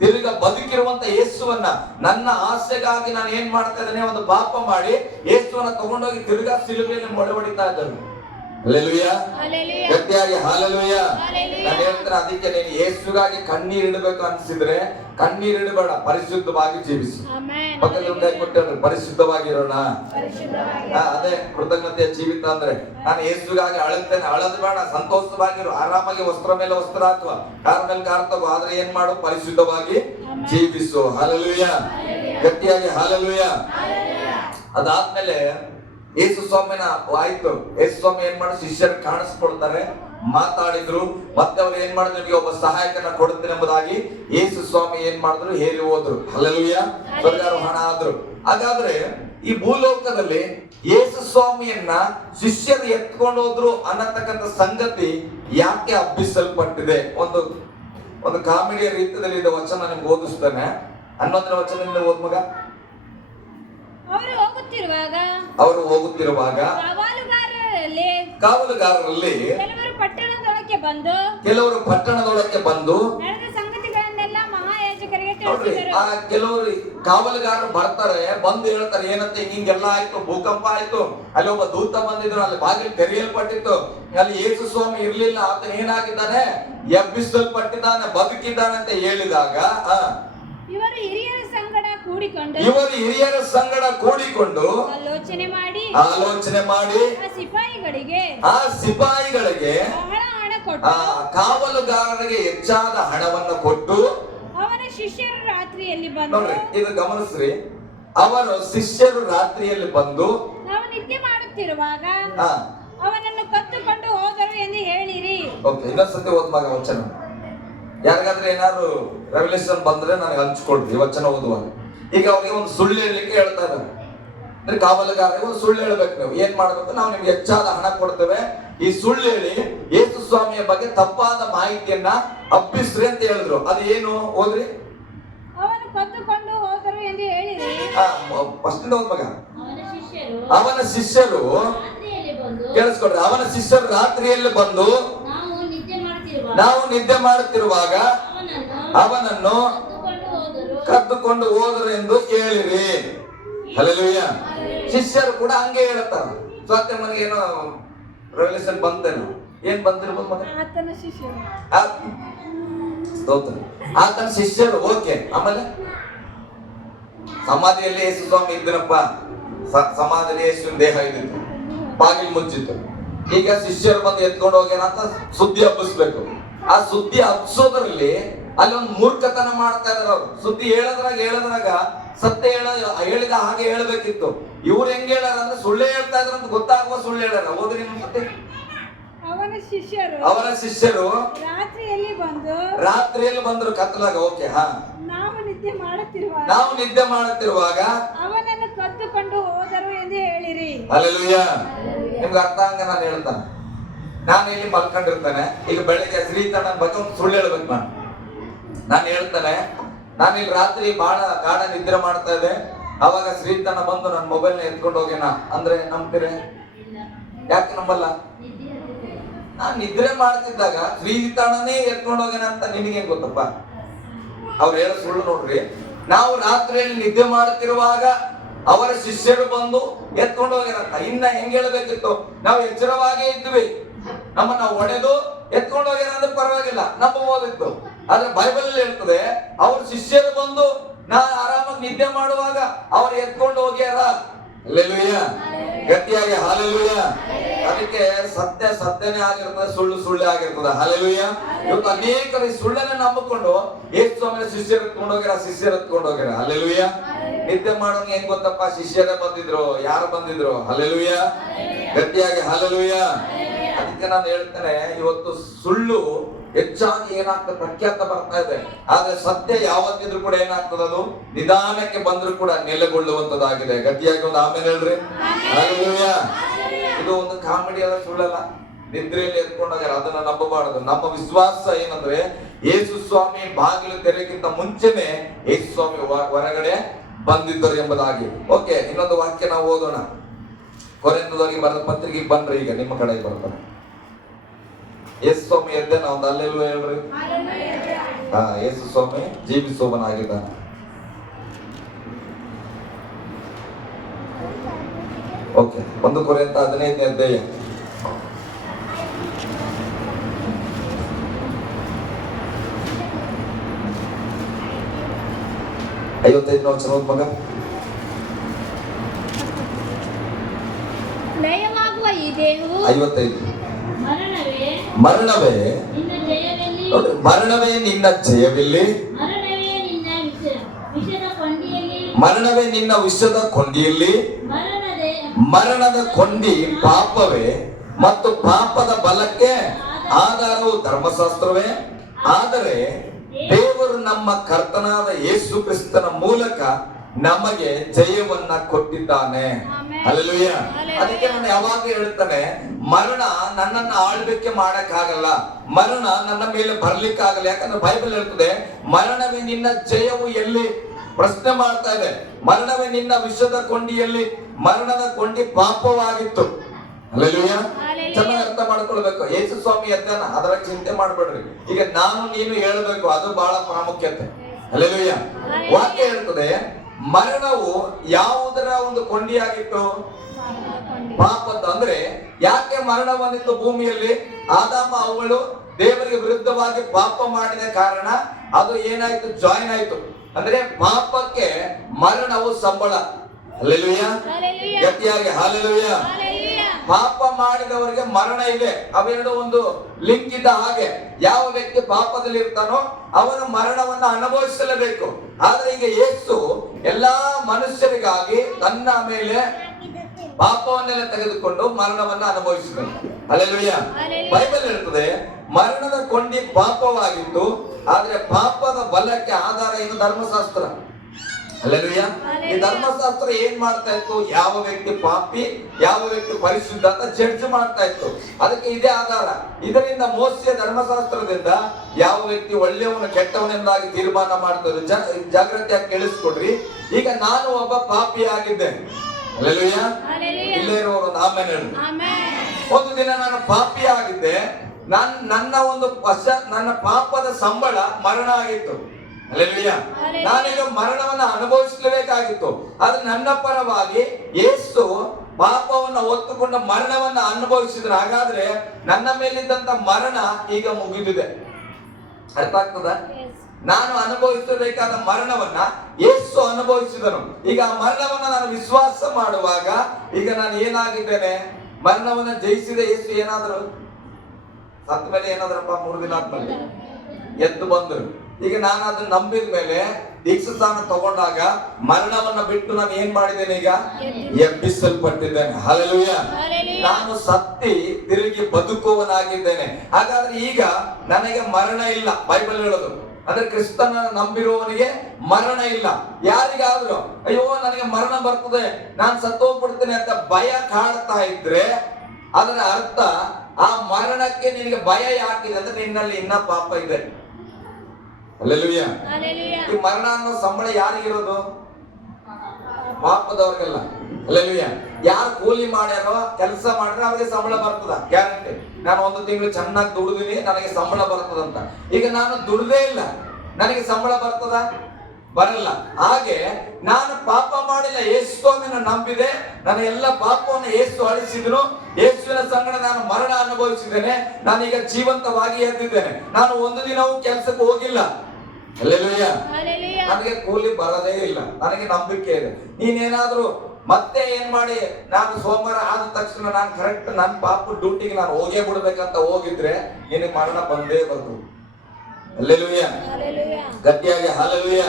ತಿರುಗ ಬದುಕಿರುವಂತ ಯೇಸುವನ್ನ ನನ್ನ ಆಸೆಗಾಗಿ ನಾನು ಏನ್ ಮಾಡ್ತಾ ಇದ್ದೇನೆ, ಒಂದು ಪಾಪ ಮಾಡಿ ಯೇಸುವನ್ನ ತಗೊಂಡೋಗಿ ತಿರುಗಾ ಸಿಲುಬೆಯಲ್ಲಿ ಮೊಡವಡಿತಾ ಇದ್ದಾನೆ. ಹಲ್ಲೆಲೂಯಾ. ಗಟ್ಟಿಯಾಗಿ ಹಲ್ಲೆಲೂಯಾ. ನಾನು ಹೇಳ್ತೇನೆ, ಅದಕ್ಕೆ ನೀನು ಯೇಸುಗಾಗಿ ಕಣ್ಣೀರ್ ಇಡಬೇಕು ಅನ್ಸಿದ್ರೆ ಕಣ್ಣೀರ್ ಇಡಬೇಡ, ಪರಿಶುದ್ಧವಾಗಿ ಜೀವಿಸು. ಪಕ್ಕದಲ್ಲಿ ಕೈ ಕೊಟ್ಟರು, ಪರಿಶುದ್ಧವಾಗಿರೋಣ. ಅದೇ ಕೃತಜ್ಞತೆಯ ಜೀವಿತ ಅಂದ್ರೆ. ನಾನು ಯೇಸುಗಾಗಿ ಅಳುತ್ತೇನೆ, ಅಳದ್ ಬೇಡ, ಸಂತೋಷವಾಗಿರು, ಆರಾಮಾಗಿ ವಸ್ತ್ರ ಮೇಲೆ ವಸ್ತ್ರ ಹಾಕುವ, ಕಾರ್ ಮೇಲೆ ಕಾರ್ ತಗೋ, ಆದ್ರೆ ಏನ್ ಮಾಡು, ಪರಿಶುದ್ಧವಾಗಿ ಜೀವಿಸು. ಹಲ್ಲೆಲೂಯಾ. ಗಟ್ಟಿಯಾಗಿ ಹಲ್ಲೆಲೂಯಾ. ಅದಾದ್ಮೇಲೆ ಯೇಸು ಸ್ವಾಮಿನ ಆಯ್ತು, ಯೇಸು ಸ್ವಾಮಿ ಏನ್ ಮಾಡಿ ಶಿಷ್ಯರು ಕಾಣಿಸ್ಕೊಳ್ತಾರೆ, ಮಾತಾಡಿದ್ರು. ಮತ್ತೆ ಅವ್ರು ಏನ್ ಮಾಡಿದ್ರು, ನಿಮಗೆ ಒಬ್ಬ ಸಹಾಯಕನ ಕೊಡುತ್ತೇನೆ ಎಂಬುದಾಗಿ ಯೇಸು ಸ್ವಾಮಿ ಏನ್ ಮಾಡಿದ್ರು, ಹೇರಿ ಹೋದ್ರು. ಹಲ್ಲೆಲೂಯಾ. ಸ್ವರ್ಗಾರೋಹಣ ಆದ್ರು. ಹಾಗಾದ್ರೆ ಈ ಭೂಲೋಕದಲ್ಲಿ ಯೇಸು ಸ್ವಾಮಿಯನ್ನ ಶಿಷ್ಯರು ಎತ್ಕೊಂಡು ಹೋದ್ರು ಅನ್ನತಕ್ಕಂಥ ಸಂಗತಿ ಯಾಕೆ ಹಬ್ಬಿಸಲ್ಪಟ್ಟಿದೆ? ಒಂದು ಕಾಮಿಡಿಯ ರೀತಿಯಲ್ಲಿ ಇದ್ದ ವಚನ ನಿಮ್ಗೆ ಓದಿಸ್ತೇನೆ. 11ನೇ ವಚನದಿಂದ ಓದ್ ಮಗ. ಅವರು ಹೋಗುತ್ತಿರುವಾಗ ಕಾವಲುಗಾರರಲ್ಲಿ ಕೆಲವರು ಪಟ್ಟಣದೊಳಕ್ಕೆ ಬಂದು ಸಂಗತಿಗಳನ್ನೆಲ್ಲ ಮಹಾಯಾಜಕರಿಗೆ ನೋಡ್ರಿ, ಆ ಕೆಲವರು ಕಾವಲುಗಾರರು ಬರ್ತಾರೆ, ಬಂದು ಹೇಳ್ತಾರೆ ಏನಂತ, ಹಿಂಗೆಲ್ಲ ಆಯ್ತು, ಭೂಕಂಪ ಆಯ್ತು, ಅಲ್ಲಿ ಒಬ್ಬ ದೂತ ಬಂದಿದ್ರು, ಅಲ್ಲಿ ಬಾಗಿಲು ತೆರೆಯಲ್ಪಟ್ಟಿತ್ತು, ಅಲ್ಲಿ ಯೇಸು ಸ್ವಾಮಿ ಇರ್ಲಿಲ್ಲ, ಆತನ ಏನಾಗಿದ್ದಾನೆ, ಎಬ್ಬಿಸಲ್ಪಟ್ಟಿದ್ದಾನೆ, ಬದುಕಿದ್ದಾನೆ ಅಂತ ಹೇಳಿದಾಗ ಇವರು ಹಿರಿಯರ ಸಂಗಡ ಕೂಡಿಕೊಂಡು ಆಲೋಚನೆ ಮಾಡಿ ಆ ಸಿಪಾಯಿಗಳಿಗೆ ಕಾವಲುಗಾರರಿಗೆ ಹೆಚ್ಚಾದ ಹಣವನ್ನು ಕೊಟ್ಟು ಅವನ ಶಿಷ್ಯರು ರಾತ್ರಿಯಲ್ಲಿ ನೋಡ್ರಿ, ಇದು ಗಮನಿಸ್ರಿ, ಅವರು ಶಿಷ್ಯರು ರಾತ್ರಿಯಲ್ಲಿ ಬಂದು ನಾವು ನಿದ್ದೆ ಮಾಡುತ್ತಿರುವಾಗ ಅವನನ್ನು ಕತ್ತುಕೊಂಡು ಹೋದರು ಎಂದು ಹೇಳಿರಿ. ಓಕೆ, ಇನ್ನೊಂದ್ಸತಿ ಓದ್ವಾಗ ವಚನ. ಯಾರಿಗಾದ್ರೆ ಏನಾದ್ರು ರೆವಲ್ಯೂಷನ್ ಬಂದ್ರೆ ನನಗೆ ಹಂಚ್ಕೊಡ್ರಿ ವಚನ ಓದುವಾಗ. ಈಗ ಅವ್ರಿಗೆ ಒಂದು ಸುಳ್ಳು ಹೇಳಲಿಕ್ಕೆ ಹೇಳ್ತಾ ಇದ್ದಾರೆ ಅಂದ್ರೆ, ಕಾವಲುಗಾರರಿಗೆ ಒಂದು ಸುಳ್ಳು ಹೇಳ್ಬೇಕು. ನೀವು ಏನ್ ಮಾಡ್ಬೇಕು, ನಾವು ನಿಮ್ಗೆ ಹೆಚ್ಚಾದ ಹಣ ಕೊಡ್ತೇವೆ, ಈ ಸುಳ್ಳು ಹೇಳಿ ಯೇಸು ಸ್ವಾಮಿಯ ಬಗ್ಗೆ ತಪ್ಪಾದ ಮಾಹಿತಿಯನ್ನ ಹಬ್ಬಿಸ್ರಿ ಅಂತ ಹೇಳಿದ್ರು. ಅದು ಏನು ಓದ್ರಿ? ಅವನು ಕತ್ತುಕೊಂಡು ಹೋದರು ಎಂದು ಹೇಳಿರಿ. ಫಸ್ಟ್ ಇಂದ ಓದ್ ಮಗ. ಅವನ ಶಿಷ್ಯರು ಕೇಳಿಸ್ಕೊಡ್ರಿ, ಅವನ ಶಿಷ್ಯರು ರಾತ್ರಿಯಲ್ಲಿ ಬಂದು ನಾವು ನಿದ್ದೆ ಮಾಡುತ್ತಿರುವಾಗ ಅವನನ್ನು ಕದ್ದುಕೊಂಡು ಹೋದರು ಎಂದು ಹೇಳಿರಿ. ಹಲ್ಲೆಲೂಯಾ. ಶಿಷ್ಯರು ಕೂಡ ಹಂಗೆ ಹೇಳ್ತಾರೆ. ಸ್ವತಃ ಮನೆಗೆ ಏನೋ ರೆವಲ್ಯೂಷನ್ ಬಂತೇನೋ, ಏನ್ ಬಂದಿರ್ಬೋದು ಮಗ? ಆತನ ಶಿಷ್ಯರು. ಓಕೆ, ಆಮೇಲೆ ಸಮಾಧಿಯಲ್ಲಿ ಯೇಸು ಸ್ವಾಮಿ ಇದ್ದನಪ್ಪ, ಸಮಾಧಿಯಲ್ಲಿ ಯೇಸುವಿನ ದೇಹ ಇದ್ದಿತ್ತು, ಬಾಗಿಲು ಮುಚ್ಚಿತ್ತು. ಈಗ ಶಿಷ್ಯರು ಬಂದು ಎತ್ಕೊಂಡು ಹೋಗ್ಯಾನಂತ ಸುದ್ದಿ ಹಬ್ಬಿಸ್ಬೇಕು. ಆ ಸುದ್ದಿ ಹಬ್ಸೋದ್ರಲ್ಲಿ ಅಲ್ಲಿ ಒಂದು ಮೂರ್ಖತನ ಮಾಡ್ತಾ ಇದಾರೆ ಅವ್ರು. ಸುದ್ದಿ ಹೇಳದ್ರಾಗ ಸತ್ಯ ಹೇಳಿದ ಹಾಗೆ ಹೇಳ್ಬೇಕಿತ್ತು. ಇವ್ರು ಹೆಂಗ್ ಹೇಳ್ಯಾರ ಅಂದ್ರೆ ಸುಳ್ಳೇ ಹೇಳ್ತಾ ಇದ್ರ ಅಂತ ಗೊತ್ತಾಗುವ ಸುಳ್ಳು ಹೇಳ್ಯಾರ. ಹೋದ್ರಿ ಮತ್ತೆ ಅವರ ಶಿಷ್ಯರು ರಾತ್ರಿಯಲ್ಲಿ ಬಂದ್ರು ಕತ್ತಲಾಗ. ಓಕೆ, ನಾವು ನಿದ್ದೆ ಮಾಡುತ್ತಿರುವಾಗ ಅವನನ್ನು ಕದ್ದುಕೊಂಡು ಹೋದರು ಎಂದು ಹೇಳಿರಿ. ಹಲ್ಲೆಲೂಯಾ. ನಿಮ್ಗೆ ಅರ್ಥ ಹಂಗ ನಾನು ಹೇಳ್ತಾನೆ. ನಾನು ಇಲ್ಲಿ ಮಲ್ಕೊಂಡಿರ್ತೇನೆ, ಈಗ ಬೆಳಿಗ್ಗೆ ಶ್ರೀತಣ್ಣನ ಬಗ್ಗೆ ಒಂದು ಸುಳ್ಳು ಹೇಳ್ಬೇಕು. ನಾನು ಹೇಳ್ತಾನೆ, ನಾನು ಇಲ್ಲಿ ರಾತ್ರಿ ಬಹಳ ಗಾಢ ನಿದ್ರೆ ಮಾಡ್ತಾ ಇದ್ದೆ, ಅವಾಗ ಶ್ರೀತಣ್ಣ ಬಂದು ನನ್ನ ಮೊಬೈಲ್ನ ಎತ್ಕೊಂಡು ಹೋಗ್ಯಾನ ಅಂದ್ರೆ ನಂಬ್ತೀರಿ? ಯಾಕೆ ನಂಬಲ್ಲ? ನಾನು ನಿದ್ರೆ ಮಾಡ್ತಿದ್ದಾಗ ಶ್ರೀತಣ್ಣನೇ ಎತ್ಕೊಂಡು ಹೋಗ್ಯಾನ ಅಂತ ನಿನಗೇನ್ ಗೊತ್ತಪ್ಪ? ಅವ್ರು ಹೇಳೋ ಸುಳ್ಳು ನೋಡ್ರಿ. ನಾವು ರಾತ್ರಿಯಲ್ಲಿ ನಿದ್ದೆ ಮಾಡುತ್ತಿರುವಾಗ ಅವರ ಶಿಷ್ಯರು ಬಂದು ಎತ್ಕೊಂಡು ಹೋಗ್ಯಾರಂತ. ಇನ್ನ ಹೆಂಗ್ ಹೇಳ್ಬೇಕಿತ್ತು, ನಾವು ಎಚ್ಚರವಾಗೇ ಇದ್ವಿ, ನಮ್ಮನ್ನ ಹೊಡೆದು ಎತ್ಕೊಂಡು ಹೋಗ್ಯಾರ ಅಂದ್ರೆ ಪರವಾಗಿಲ್ಲ, ನಂಬಬಹುದಿತ್ತು. ಆದ್ರೆ ಬೈಬಲ್ ಹೇಳ್ತದೆ, ಅವ್ರ ಶಿಷ್ಯರು ಬಂದು ನಾನು ಆರಾಮಾಗಿ ನಿದ್ದೆ ಮಾಡುವಾಗ ಅವ್ರು ಎತ್ಕೊಂಡು ಹೋಗ್ಯಾರ. ಹಲ್ಲೆಲೂಯಾ. ಗಟ್ಟಿಯಾಗಿ ಹಲ್ಲೆಲೂಯಾ. ಅದಕ್ಕೆ ಸತ್ಯ ಸತ್ಯನೇ ಆಗಿರ್ತದೆ, ಸುಳ್ಳು ಸುಳ್ಳೇ ಆಗಿರ್ತದೆ. ಹಲ್ಲೆಲೂಯಾ. ಇವತ್ತು ಅನೇಕರು ಈ ಸುಳ್ಳನ್ನೇ ನಂಬಿಕೊಂಡು ಯೇಸು ಸ್ವಾಮಿಯ ಶಿಷ್ಯರು ಎತ್ಕೊಂಡು ಹೋಗ್ಯಾರ. ಹಲ್ಲೆಲೂಯಾ. ನಿದ್ದೆ ಮಾಡೋಂಗೆ ಹೆಂಗ್ ಗೊತ್ತಪ್ಪ? ಶಿಷ್ಯರೇ ಬಂದಿದ್ರು. ಯಾರು ಬಂದಿದ್ರು? ಹಲ್ಲೆಲೂಯಾ. ಗಟ್ಟಿಯಾಗಿ ಹಲ್ಲೆಲೂಯಾ. ಅದಕ್ಕೆ ನಾನು ಹೇಳ್ತೇನೆ, ಇವತ್ತು ಸುಳ್ಳು ಹೆಚ್ಚಾಗಿ ಏನಾಗ್ತದೆ, ಪ್ರಖ್ಯಾತ ಬರ್ತಾ ಇದೆ. ಆದ್ರೆ ಸತ್ಯ ಯಾವತ್ತಿದ್ರು ಕೂಡ ಏನಾಗ್ತದೆ, ಅದು ನಿಧಾನಕ್ಕೆ ಬಂದ್ರು ಕೂಡ ನೆಲೆಗೊಳ್ಳುವಂತದ್ದಾಗಿದೆ. ಗಟ್ಟಿಯಾಗಿ ಒಂದು ಆಮೇಲೆ ಹೇಳ್ರಿ. ಹಲ್ಲೆಲೂಯಾ. ಇದು ಒಂದು ಕಾಮಿಡಿ ಅಲ್ಲ, ಸುಳ್ಳಲ್ಲ. ನಿದ್ರೆಯಲ್ಲಿ ಎತ್ಕೊಂಡಾಗ ಅದನ್ನ ನಂಬಬಾರದು. ನಮ್ಮ ವಿಶ್ವಾಸ ಏನಂದ್ರೆ, ಯೇಸು ಸ್ವಾಮಿ ಬಾಗಿಲು ತೆರೆಯಕ್ಕಿಂತ ಮುಂಚೆನೆ ಯೇಸು ಸ್ವಾಮಿ ಹೊರಗಡೆ ಬಂದಿದ್ದರು ಎಂಬುದಾಗಿ. ಓಕೆ, ಇನ್ನೊಂದು ವಾಕ್ಯ ನಾವು ಓದೋಣ. ಕೊರಿಂಥದವರಿಗೆ ಬರೆದ ಪತ್ರಿಕೆಗೆ ಬನ್ರಿ. ಈಗ ನಿಮ್ಮ ಕಡೆಗೆ ಬರ್ತಾರೆ. ಯೇಸು ಸ್ವಾಮಿ ಎದ್ದೆ ನಾವು ಅಲ್ಲೆಲ್ಲೂ ಹೇಳ್ರಿ. ಯೇಸು ಸ್ವಾಮಿ ಜೀವಿಸುವವನಾಗಿದ್ದಾನೆ. ಓಕೆ, 1 ಕೊರಿಂಥ 15ನೇ ಅಧ್ಯಾಯ 55ನೇ ವಚನ ಮಗ. ಲಯವಾಗುವ ಈ ದೇಹವು 55. ಮರಣವೇ ಮರಣವೇ ನಿನ್ನ ಜಯವೆಲ್ಲಿ, ನೋಡಿ, ಮರಣವೇ ನಿನ್ನ ಜಯವಿಲ್ಲಿ, ಮರಣವೇ ನಿನ್ನ ವಿಷದ ಕೊಂಡಿಯಲ್ಲಿ, ಮರಣವೇ ನಿನ್ನ ವಿಷದ ಕೊಂಡಿಯಲ್ಲಿ, ಮರಣದ ಕೊಂಡಿ ಪಾಪವೇ ಮತ್ತು ಪಾಪದ ಬಲಕ್ಕೆ ಆಧಾರವು ಧರ್ಮಶಾಸ್ತ್ರವೇ. ಆದರೆ ದೇವರು ನಮ್ಮ ಕರ್ತನಾದ ಯೇಸು ಕ್ರಿಸ್ತನ ಮೂಲಕ ನಮಗೆ ಜಯವನ್ನ ಕೊಟ್ಟಿದ್ದಾನೆ. ಹಲ್ಲೆಲೂಯಾ. ಅದಕ್ಕೆ ನಾನು ಯಾವಾಗ ಹೇಳ್ತಾನೆ, ಮರಣ ನನ್ನನ್ನ ಆಳ್ವಿಕೆ ಮಾಡಕ್ಕಾಗಲ್ಲ, ಮರಣ ನನ್ನ ಮೇಲೆ ಬರ್ಲಿಕ್ಕಾಗಲ್ಲ. ಯಾಕಂದ್ರೆ ಬೈಬಲ್ ಹೇಳ್ತದೆ, ಮರಣವೇ ನಿನ್ನ ಜಯವು ಎಲ್ಲಿ? ಪ್ರಶ್ನೆ ಮಾಡ್ತಾ ಇದೆ. ಮರಣವೇ ನಿನ್ನ ವಿಷದ ಕೊಂಡಿಯಲ್ಲಿ, ಮರಣದ ಕೊಂಡಿ ಪಾಪವಾಗಿತ್ತು. ಹಲ್ಲೆಲೂಯಾ. ಚೆನ್ನಾಗಿ ಅರ್ಥ ಮಾಡ್ಕೊಳ್ಬೇಕು. ಯೇಸು ಸ್ವಾಮಿ ಎದ್ದಾನ, ಅದರ ಚಿಂತೆ ಮಾಡ್ಬೇಡ್ರಿ. ಈಗ ನಾನು ನೀನು ಹೇಳ್ಬೇಕು, ಅದು ಬಹಳ ಪ್ರಾಮುಖ್ಯತೆ. ಹಲ್ಲೆಲೂಯಾ. ವಾಕ್ಯ ಹೇಳ್ತದೆ, ಮರಣವು ಯಾವುದರ ಒಂದು ಕೊಂಡಿಯಾಗಿತ್ತು? ಪಾಪದ. ಅಂದ್ರೆ ಯಾಕೆ ಮರಣ ಬಂದಿತ್ತು ಭೂಮಿಯಲ್ಲಿ? ಆದಾಮ ಅವಳು ದೇವರಿಗೆ ವಿರುದ್ಧವಾಗಿ ಪಾಪ ಮಾಡಿದ ಕಾರಣ ಅದು ಏನಾಯ್ತು? ಜಾಯಿನ್ ಆಯ್ತು. ಅಂದ್ರೆ ಪಾಪಕ್ಕೆ ಮರಣವು ಸಂಬಳ. ಹಲ್ಲೆಲೂಯಾ. ಗಟ್ಟಿಯಾಗಿ ಹಲ್ಲೆಲೂಯಾ. ಪಾಪ ಮಾಡಿದವರಿಗೆ ಮರಣ ಇದೆ. ಅವೆರಡು ಒಂದು ಲಿಂಕ್ ಇದ್ದ ಹಾಗೆ. ಯಾವ ವ್ಯಕ್ತಿ ಪಾಪದಲ್ಲಿ ಇರ್ತಾನೋ ಅವನು ಮರಣವನ್ನು ಅನುಭವಿಸಲೇಬೇಕು. ಆದ್ರೆ ಈಗ ಯೇಸು ಎಲ್ಲಾ ಮನುಷ್ಯರಿಗಾಗಿ ತನ್ನ ಮೇಲೆ ಪಾಪವನ್ನೆಲ್ಲ ತೆಗೆದುಕೊಂಡು ಮರಣವನ್ನ ಅನುಭವಿಸಿದನು. ಹಲ್ಲೆಲೂಯಾ. ಬೈಬಲ್ ಹೇಳ್ತದೆ, ಮರಣದ ಕೊಂಡಿ ಪಾಪವಾಗಿತ್ತು, ಆದ್ರೆ ಪಾಪದ ಬಲಕ್ಕೆ ಆಧಾರ ಏನು? ಧರ್ಮಶಾಸ್ತ್ರ. ಹಲ್ಲೆಲೂಯಾ. ಈ ಧರ್ಮಶಾಸ್ತ್ರ ಏನ್ ಮಾಡ್ತಾ ಇತ್ತು? ಯಾವ ವ್ಯಕ್ತಿ ಪಾಪಿ, ಯಾವ ವ್ಯಕ್ತಿ ಪರಿಶುದ್ಧ ಅಂತ ಜಡ್ಜ್ ಮಾಡ್ತಾ ಇತ್ತು. ಅದಕ್ಕೆ ಇದೇ ಆಧಾರ. ಇದರಿಂದ ಮೋಸೆಯ ಧರ್ಮಶಾಸ್ತ್ರದಿಂದ ಯಾವ ವ್ಯಕ್ತಿ ಒಳ್ಳೆಯವನು ಕೆಟ್ಟವನೆಂದಾಗಿ ತೀರ್ಮಾನ ಮಾಡ್ತಾರೆ. ಜಾಗೃತಿಯಾಗಿ ಕೇಳಿಸ್ಕೊಡ್ರಿ. ಈಗ ನಾನು ಒಬ್ಬ ಪಾಪಿ ಆಗಿದ್ದೇನೆ. ಹಲ್ಲೆಲೂಯಾ. ಇಲ್ಲೇ ಇರೋರು ಆಮೇಲೆ ಹೇಳಿ. ಒಂದು ದಿನ ನಾನು ಪಾಪಿ ಆಗಿದ್ದೆ. ನನ್ನ ಪಾಪದ ಸಂಬಳ ಮರಣ ಆಗಿತ್ತು. ಹಲ್ಲೆಲೂಯಾ. ನಾನೀಗ ಮರಣವನ್ನ ಅನುಭವಿಸಲೇಬೇಕಾಗಿತ್ತು. ಆದ್ರೆ ನನ್ನ ಪರವಾಗಿ ಯೇಸು ಪಾಪವನ್ನ ಹೊತ್ತುಕೊಂಡು ಮರಣವನ್ನ ಅನುಭವಿಸಿದ್ರು. ಹಾಗಾದ್ರೆ ನನ್ನ ಮೇಲಿದ್ದಂತ ಮರಣ ಈಗ ಮುಗಿದಿದೆ. ಅರ್ಥ ಆಗ್ತದ? ನಾನು ಅನುಭವಿಸಬೇಕಾದ ಮರಣವನ್ನ ಯೇಸು ಅನುಭವಿಸಿದನು. ಈಗ ಆ ಮರಣವನ್ನ ನಾನು ವಿಶ್ವಾಸ ಮಾಡುವಾಗ ಈಗ ನಾನು ಏನಾಗಿದ್ದೇನೆ? ಮರಣವನ್ನ ಜಯಿಸಿದ ಯೇಸು ಏನಾದ್ರು ಸತ್ತ ಮೇಲೆ ಏನಾದ್ರಪ್ಪ 3 ದಿನ ಆದ್ಮೇಲೆ ಎದ್ದು ಬಂದರು. ಈಗ ನಾನು ಅದನ್ನ ನಂಬಿದ ಮೇಲೆ ದೀಕ್ಷಾಸ್ನಾನ ತಗೊಂಡಾಗ ಮರಣವನ್ನ ಬಿಟ್ಟು ನಾನು ಏನ್ ಮಾಡಿದ್ದೇನೆ? ಈಗ ಎಬ್ಬಿಸಲ್ಪಟ್ಟಿದ್ದೇನೆ. ಹಲ್ಲೆಲೂಯಾ. ನಾನು ಸತ್ತಿ ತಿರುಗಿ ಬದುಕುವವನಾಗಿದ್ದೇನೆ. ಹಾಗಾದ್ರೆ ಈಗ ನನಗೆ ಮರಣ ಇಲ್ಲ. ಬೈಬಲ್ ಹೇಳೋದು ಅಂದ್ರೆ ಕ್ರಿಸ್ತನ ನಂಬಿರುವವನಿಗೆ ಮರಣ ಇಲ್ಲ. ಯಾರಿಗಾದ್ರೂ ಅಯ್ಯೋ ನನಗೆ ಮರಣ ಬರ್ತದೆ, ನಾನು ಸತ್ತೋಗ್ಬಿಡ್ತೇನೆ ಅಂತ ಭಯ ಕಾಡ್ತಾ ಇದ್ರೆ ಅದರ ಅರ್ಥ ಆ ಮರಣಕ್ಕೆ ನಿನಗೆ ಭಯ ಯಾಕಿದೆ ಅಂದ್ರೆ ನಿನ್ನಲ್ಲಿ ಇನ್ನ ಪಾಪ ಇದೆ. ಹಲ್ಲೆಲೂಯಾ. ಈ ಮರಣ ಅನ್ನೋ ಸಂಬಳ ಯಾರಿಗಿರೋದು? ಪಾಪದವ್ರಿಗೆಲ್ಲ. ಹಲ್ಲೆಲೂಯಾ. ಯಾರು ಕೂಲಿ ಮಾಡ್ಯಾರೋ, ಕೆಲಸ ಮಾಡ್ರೆ ಅವ್ರಿಗೆ ಸಂಬಳ ಬರ್ತದ, ಗ್ಯಾರಂಟಿ. ನಾನು 1 ತಿಂಗಳು ಚೆನ್ನಾಗಿ ದುಡಿದಿನಿ, ನನಗೆ ಸಂಬಳ ಬರ್ತದಂತ. ಈಗ ನಾನು ದುಡ್ದೇ ಇಲ್ಲ, ನನಗೆ ಸಂಬಳ ಬರ್ತದ? ಬರಲ್ಲ. ಹಾಗೆ ನಾನು ಪಾಪ ಮಾಡಿಲ್ಲ, ಯೇಸುವನ್ನು ನಂಬಿದೆ, ನನ್ನ ಎಲ್ಲ ಪಾಪವನ್ನು ಯೇಸು ಅಳಿಸಿದನು. ಯೇಸುವಿನ ಸಂಗಡ ನಾನು ಮರಣ ಅನುಭವಿಸಿದ್ದೇನೆ. ನಾನೀಗ ಜೀವಂತವಾಗಿ ಎದ್ದಿದ್ದೇನೆ. ನಾನು 1 ದಿನವೂ ಕೆಲಸಕ್ಕೆ ಹೋಗಿಲ್ಲ. ಹಲ್ಲೆಲೂಯಾ. ನನಗೆ ಕೂಲಿ ಬರದೇ ಇಲ್ಲ. ನನಗೆ ನಂಬಿಕೆ ಇದೆ. ನೀನೇನಾದ್ರೂ ಮತ್ತೆ ಏನ್ ಮಾಡಿ ನಾನು ಸೋಮವಾರ ಆದ ತಕ್ಷಣ ನಾನು ಕರೆಕ್ಟ್ ನನ್ನ ಪಾಪ ಡ್ಯೂಟಿಗೆ ನಾನು ಹೋಗೇ ಬಿಡ್ಬೇಕಂತ ಹೋಗಿದ್ರೆ ನಿನಗೆ ಮರಣ ಬಂದೇ ಬರ್ತದೆ. ಹಲ್ಲೆಲೂಯಾ. ಗಟ್ಟಿಯಾಗಿ ಹಲ್ಲೆಲೂಯಾ.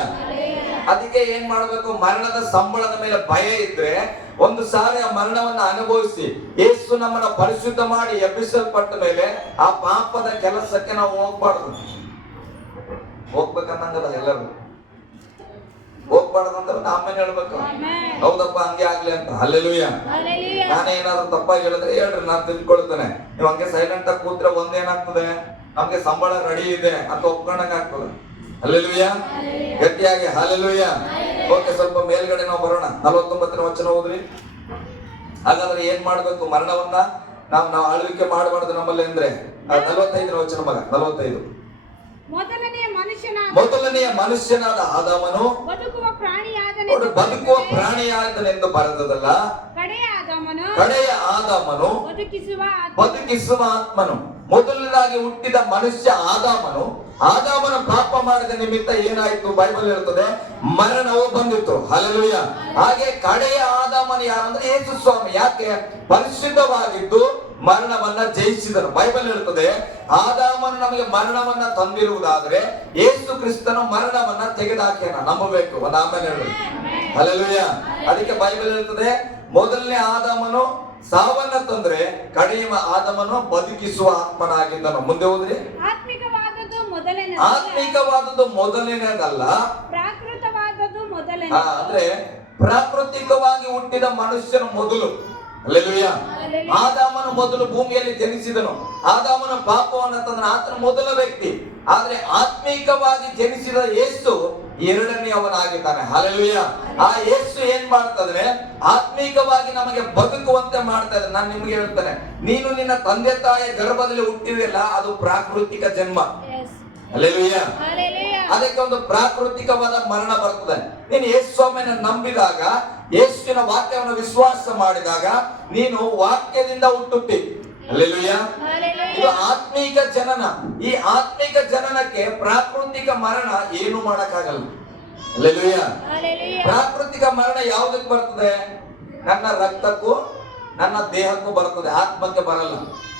ಅದಕ್ಕೆ ಏನ್ ಮಾಡ್ಬೇಕು? ಮರಣದ ಸಂಬಳದ ಮೇಲೆ ಭಯ ಇದ್ರೆ ಒಂದು ಸಾರಿ ಆ ಮರಣವನ್ನ ಅನುಭವಿಸಿ ಯೇಸು ನಮ್ಮನ್ನ ಪರಿಶುದ್ಧ ಮಾಡಿ ಎಬ್ಬಿಸಲ್ಪಟ್ಟ ಮೇಲೆ ಆ ಪಾಪದ ಕೆಲಸಕ್ಕೆ ನಾವು ಹೋಗ್ಬಾರ್ದು. ಹೋಗ್ಬೇಕನ್ನಂಗಲ್ಲ, ಎಲ್ಲರೂ ಹೋಗ್ಬಾರ್ದು ಅಂತ ಆಮೇಲೆ ಹೇಳ್ಬೇಕು, ಹೌದಪ್ಪ ಹಂಗೆ ಆಗ್ಲಿ ಅಂತ. ಹಲ್ಲೆಲೂಯಾ. ನಾನೇನಾದ್ರೂ ತಪ್ಪಾಗಿ ಹೇಳಿದ್ರೆ ಹೇಳ್ರಿ, ನಾನು ತಿಳ್ಕೊಳ್ತೇನೆ. ನೀವು ಹಂಗೆ ಸೈಲೆಂಟ್ ಆಗಿ ಕೂತ್ರೆ ಒಂದೇನಾಗ್ತದೆ, ನಮ್ಗೆ ಸಂಬಳ ರೆಡಿ ಇದೆ ಅಂತ ಒಪ್ಕೊಂಡಂಗ ಆಗ್ತದೆ. ಹಲ್ಲೆಲೂಯಾ. ಗಟ್ಟಿಯಾಗಿ ಹಲ್ಲೆಲೂಯಾ. ಓಕೆ, ಸ್ವಲ್ಪ ಮೇಲ್ಗಡೆ ನಾವು ಬರೋಣ. 49ನೇ ವಚನ ಓದ್ರಿ. ಹಾಗಾದ್ರೆ ಏನ್ ಮಾಡ್ಬೇಕು? ಮರಣವನ್ನ ನಾವು ಆಳ್ವಿಕೆ ಮಾಡಬಾರ್ದು ನಮ್ಮಲ್ಲಿ ಅಂದ್ರೆ 45ನೇ ವಚನ ಮಗ. 45. ಮೊದಲನೆಯ ಮನುಷ್ಯನಾದ ಆದಾಮನು ಬದುಕುವ ಪ್ರಾಣಿಯಾದನೆಂದು ಬರೆದದಲ್ಲ, ಕಡೆಯ ಆದಾಮನು ಬದುಕಿಸುವ ಆತ್ಮನು. ಮೊದಲನಾಗಿ ಹುಟ್ಟಿದ ಮನುಷ್ಯ ಆದಾಮನ ಪಾಪ ಮಾಡಿದ ನಿಮಿತ್ತ ಏನಾಯ್ತು? ಬೈಬಲ್ ಹೇಳ್ತದೆ, ಮರಣವು ಬಂದಿತ್ತು. ಹಲ್ಲೆಲೂಯಾ. ಹಾಗೆ ಕಡೆಯ ಆದಾಮನು ಯಾರಂದ್ರೆ ಯೇಸು ಸ್ವಾಮಿ. ಯಾಕೆ? ಪರಿಶುದ್ಧವಾಗಿದ್ದು ಮರಣವನ್ನ ಜಯಿಸಿದನು. ಬೈಬಲ್ ಹೇಳ್ತದೆ, ಆದಾಮನು ನಮಗೆ ಮರಣವನ್ನ ತಂದಿರುವುದಾದ್ರೆ ಯೇಸು ಕ್ರಿಸ್ತನು ಮರಣವನ್ನ ತೆಗೆದಾಕ್ಯಾನ. ನಂಬಬೇಕು. ಒಂದು ಆಮೇಲೆ ಹೇಳಿ. ಹಲ್ಲೆಲೂಯಾ. ಅದಕ್ಕೆ ಬೈಬಲ್ ಹೇಳ್ತದೆ, ಮೊದಲನೇ ಆದಾಮನು ಸಾವನ್ನ ತಂದ್ರೆ ಕಡೆಯ ಆದಾಮನು ಬದುಕಿಸುವ ಆತ್ಮನಾಗಿದ್ದನು. ಮುಂದೆ ಹೋದ್ರಿ. ಆತ್ಮಿಕವಾದದ್ದು ಮೊದಲನೇದಲ್ಲ, ಅಂದ್ರೆ ಪ್ರಾಕೃತಿಕವಾಗಿ ಹುಟ್ಟಿದ ಮನುಷ್ಯನ ಮೊದಲು. ಹಲ್ಲೆಲೂಯಾ. ಆದಾಮನು ಮೊದಲು ಭೂಮಿಯಲ್ಲಿ ಜನಿಸಿದನು. ಆದಾಮನ ಪಾಪವನ್ನು ತಂದ ಆತನ ಮೊದಲ ವ್ಯಕ್ತಿ. ಆದ್ರೆ ಆತ್ಮೀಕವಾಗಿ ಜನಿಸಿದ ಯೇಸು ಎರಡನೆಯವನಾಗಿದ್ದಾನೆ. ಹಲ್ಲೆಲೂಯಾ. ಆ ಯೇಸು ಏನ್ ಮಾಡ್ತದ್ರೆ, ಆತ್ಮೀಕವಾಗಿ ನಮಗೆ ಬದುಕುವಂತೆ ಮಾಡ್ತಾ ಇದ್ದಾನೆ. ನಾನು ನಿಮ್ಗೆ ಹೇಳ್ತೇನೆ, ನೀನು ನಿನ್ನ ತಂದೆ ತಾಯಿಯ ಗರ್ಭದಲ್ಲಿ ಹುಟ್ಟಿದೆಯಲ್ಲ, ಅದು ಪ್ರಾಕೃತಿಕ ಜನ್ಮ. ಹಲ್ಲೆಲೂಯಾ. ಅದಕ್ಕೆ ಒಂದು ಪ್ರಾಕೃತಿಕವಾದ ಮರಣ ಬರ್ತದೆ. ನೀನು ಯೇಸು ಸ್ವಾಮಿಯನ್ನು ನಂಬಿದಾಗ, ಯೇಸುವಿನ ವಾಕ್ಯವನ್ನು ವಿಶ್ವಾಸ ಮಾಡಿದಾಗ ನೀನು ವಾಕ್ಯದಿಂದ ಹುಟ್ಟುತ್ತಿ. ಹಲ್ಲೆಲೂಯಾ. ಇದು ಆತ್ಮೀಕ ಜನನ. ಈ ಆತ್ಮೀಕ ಜನನಕ್ಕೆ ಪ್ರಾಕೃತಿಕ ಮರಣ ಏನು ಮಾಡಕ್ಕಾಗಲ್ಲ. ಹಲ್ಲೆಲೂಯಾ. ಪ್ರಾಕೃತಿಕ ಮರಣ ಯಾವುದಕ್ಕೆ ಬರ್ತದೆ? ನನ್ನ ರಕ್ತಕ್ಕೂ ನನ್ನ ದೇಹಕ್ಕೂ ಬರ್ತದೆ, ಆತ್ಮಕ್ಕೆ ಬರಲ್ಲ.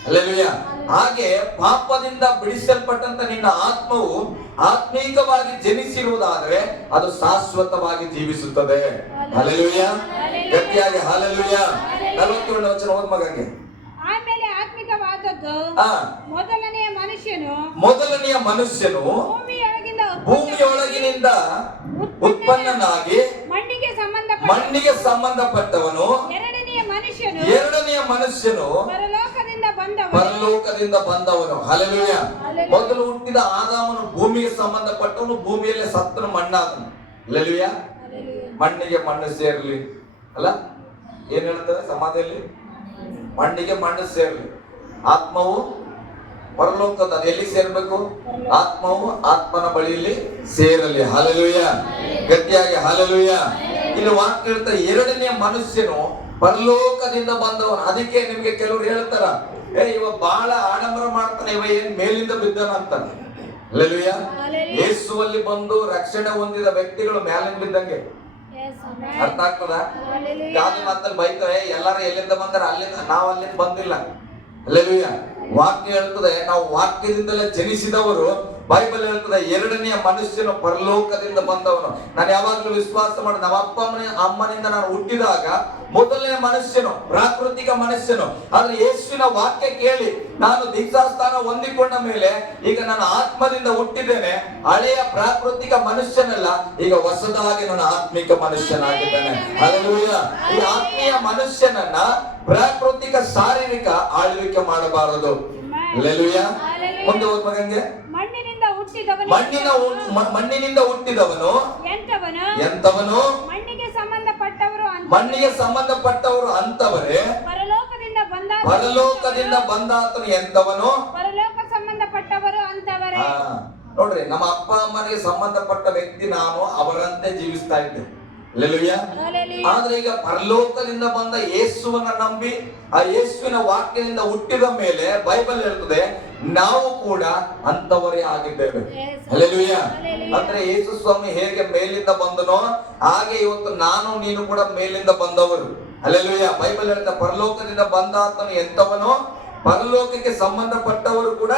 ಹಲ್ಲೆಲೂಯಾ. ಹಾಗೆ ಪಾಪದಿಂದ ಬಿಡಿಸಲ್ಪಟ್ಟಂತ ನಿನ್ನ ಆತ್ಮವು ಆತ್ಮೀಕವಾಗಿ ಜನಿಸಿರುವುದಾದ್ರೆ ಅದು ಶಾಶ್ವತವಾಗಿ ಜೀವಿಸುತ್ತದೆ. ಹಲ್ಲೆಲೂಯಾ. ಗಟ್ಟಿಯಾಗಿ ಹಲ್ಲೆಲೂಯಾ. 47ನೇ ವಚನ ಓದ್ ಮಗಗೆ. ಆಮೇಲೆ ಆತ್ಮಿಕವಾದದ್ದು ಮೊದಲನೆಯ ಮನುಷ್ಯನು ಭೂಮಿಯೊಳಗಿನಿಂದ ಉತ್ಪನ್ನನಾಗಿ ಮಣ್ಣಿಗೆ ಸಂಬಂಧಪಟ್ಟವನು. ಎರಡನೆಯ ಮನುಷ್ಯನು ಪರಲೋಕದಿಂದ ಬಂದವನು. ಹಲ್ಲೆಲೂಯಾ. ಮೊದಲು ಹುಟ್ಟಿದ ಆದಾಮನು ಭೂಮಿಗೆ ಸಂಬಂಧಪಟ್ಟವನು, ಭೂಮಿಯಲ್ಲಿ ಸತ್ತನು, ಮಣ್ಣಾದನು. ಹಲ್ಲೆಲೂಯಾ. ಮಣ್ಣಿಗೆ ಮಣ್ಣು ಸೇರ್ಲಿ ಅಲ್ಲ, ಏನ್ ಹೇಳ್ತಾರೆ ಸಮಾಧಿಯಲ್ಲಿ? ಮಣ್ಣಿಗೆ ಮಣ್ಣು ಸೇರ್ಲಿ. ಆತ್ಮವು ಪರಲೋಕದ ಎಲ್ಲಿ ಸೇರ್ಬೇಕು? ಆತ್ಮವು ಆತ್ಮನ ಬಳಿಯಲ್ಲಿ ಸೇರಲಿ. ಹಲ್ಲೆಲೂಯಾ. ಗಟ್ಟಿಯಾಗಿ ಹಲ್ಲೆಲೂಯಾ. ಇಲ್ಲಿ ವಾಕ್ಯ ಹೇಳ್ತಾರೆ, ಎರಡನೆಯ ಮನುಷ್ಯನು ಪರಲೋಕದಿಂದ ಬಂದವನು. ಅದಕ್ಕೆ ನಿಮ್ಗೆ ಕೆಲವರು ಹೇಳ್ತಾರ, ಇವ ಬಹಳ ಆಡಂಬರ ಮಾಡ್ತಾನೆ, ಇವ ಏನ್ ಮೇಲಿಂದ ಬಿದ್ದನ ಅಂತ. ಹಲ್ಲೆಲೂಯಾ. ಯೇಸುವಲ್ಲಿ ಬಂದು ರಕ್ಷಣೆ ಹೊಂದಿದ ವ್ಯಕ್ತಿಗಳು ಮೇಲಿಂದ ಬಿದ್ದಂಗೆ. ಅರ್ಥ ಆಗ್ತದ? ಗಾದಿ ಮಾತಲ್ಲಿ ಬೈತವೆ, ಎಲ್ಲಾರು ಎಲ್ಲಿಂದ ಬಂದಾರ, ಅಲ್ಲಿಂದ. ನಾವು ಅಲ್ಲಿಂದ ಬಂದಿಲ್ಲ. ಹಲ್ಲೆಲೂಯಾ. ವಾಕ್ಯ ಹೇಳ್ತದೆ, ನಾವು ವಾಕ್ಯದಿಂದಲೇ ಜನಿಸಿದವರು. ಬೈಬಲ್ ಹೇಳ್ತದೆ, ಎರಡನೆಯ ಮನುಷ್ಯನು ಪರಲೋಕದಿಂದ ಬಂದವನು. ನಾನು ಯಾವಾಗ್ಲೂ ವಿಶ್ವಾಸ ಮಾಡಿ, ನಮ್ಮ ಅಪ್ಪ ಅಮ್ಮನಿಂದ ನಾನು ಹುಟ್ಟಿದಾಗ ಮೊದಲನೇ ಮನುಷ್ಯನು ಪ್ರಾಕೃತಿಕ ಮನುಷ್ಯನು. ಆದ್ರೆ ಯೇಸುವಿನ ವಾಕ್ಯ ಕೇಳಿ ನಾನು ದೀಕ್ಷಾಸ್ಥಾನ ಹೊಂದಿಕೊಂಡ ಮೇಲೆ ಈಗ ನಾನು ಆತ್ಮದಿಂದ ಹುಟ್ಟಿದ್ದೇನೆ. ಹಳೆಯ ಪ್ರಾಕೃತಿಕ ಮನುಷ್ಯನಲ್ಲ, ಈಗ ಹೊಸದಾಗಿ ನನ್ನ ಆತ್ಮಿಕ ಮನುಷ್ಯನಾಗಿದ್ದೇನೆ. ಹಲ್ಲೆಲೂಯಾ. ಈ ಆತ್ಮೀಯ ಮನುಷ್ಯನನ್ನ ಪ್ರಾಕೃತಿಕ ಶಾರೀರಿಕ ಆಳ್ವಿಕೆ ಮಾಡಬಾರದು. ಹಲ್ಲೆಲೂಯಾ. ಮುಂದೆ ಹೋದ್ ಮಗಂಗೆ. ಮಣ್ಣಿನಿಂದ ಹುಟ್ಟಿದವನು ಎಂತವನು? ಮಣ್ಣಿಗೆ ಸಂಬಂಧಪಟ್ಟವರು ಅಂತವರೇ. ಪರಲೋಕದಿಂದ ಬಂದಾತನು ಎಂತವನು? ಪರಲೋಕ ಸಂಬಂಧಪಟ್ಟವರು ಅಂತವರೇ. ನೋಡ್ರಿ, ನಮ್ಮ ಅಪ್ಪ ಅಮ್ಮನಿಗೆ ಸಂಬಂಧಪಟ್ಟ ವ್ಯಕ್ತಿ ನಾನು ಅವರಂತೆ ಜೀವಿಸ್ತಾ ಇದ್ದೆ. ಹಲ್ಲೆಲೂಯಾ. ಆದ್ರೆ ಈಗ ಪರಲೋಕದಿಂದ ಬಂದ ಯೇಸುವನ್ನ ನಂಬಿ ಆ ಯೇಸುವಿನ ವಾಕ್ಯದಿಂದ ಹುಟ್ಟಿದ ಮೇಲೆ ಬೈಬಲ್ ಹೇಳ್ತದೆ, ನಾವು ಕೂಡ ಅಂತವರೇ ಆಗಿದ್ದೇವೆ. ಹಲ್ಲೆಲೂಯಾ. ಅಂದ್ರೆ ಯೇಸು ಸ್ವಾಮಿ ಹೇಗೆ ಮೇಲಿಂದ ಬಂದನೋ ಹಾಗೆ ಇವತ್ತು ನಾನು ನೀನು ಕೂಡ ಮೇಲಿಂದ ಬಂದವರು. ಹಲ್ಲೆಲೂಯಾ. ಬೈಬಲ್ ಹೇಳ್ತಾ, ಪರಲೋಕದಿಂದ ಬಂದ ಆತನು ಎಂತವನು? ಪರಲೋಕಕ್ಕೆ ಸಂಬಂಧಪಟ್ಟವರು ಕೂಡ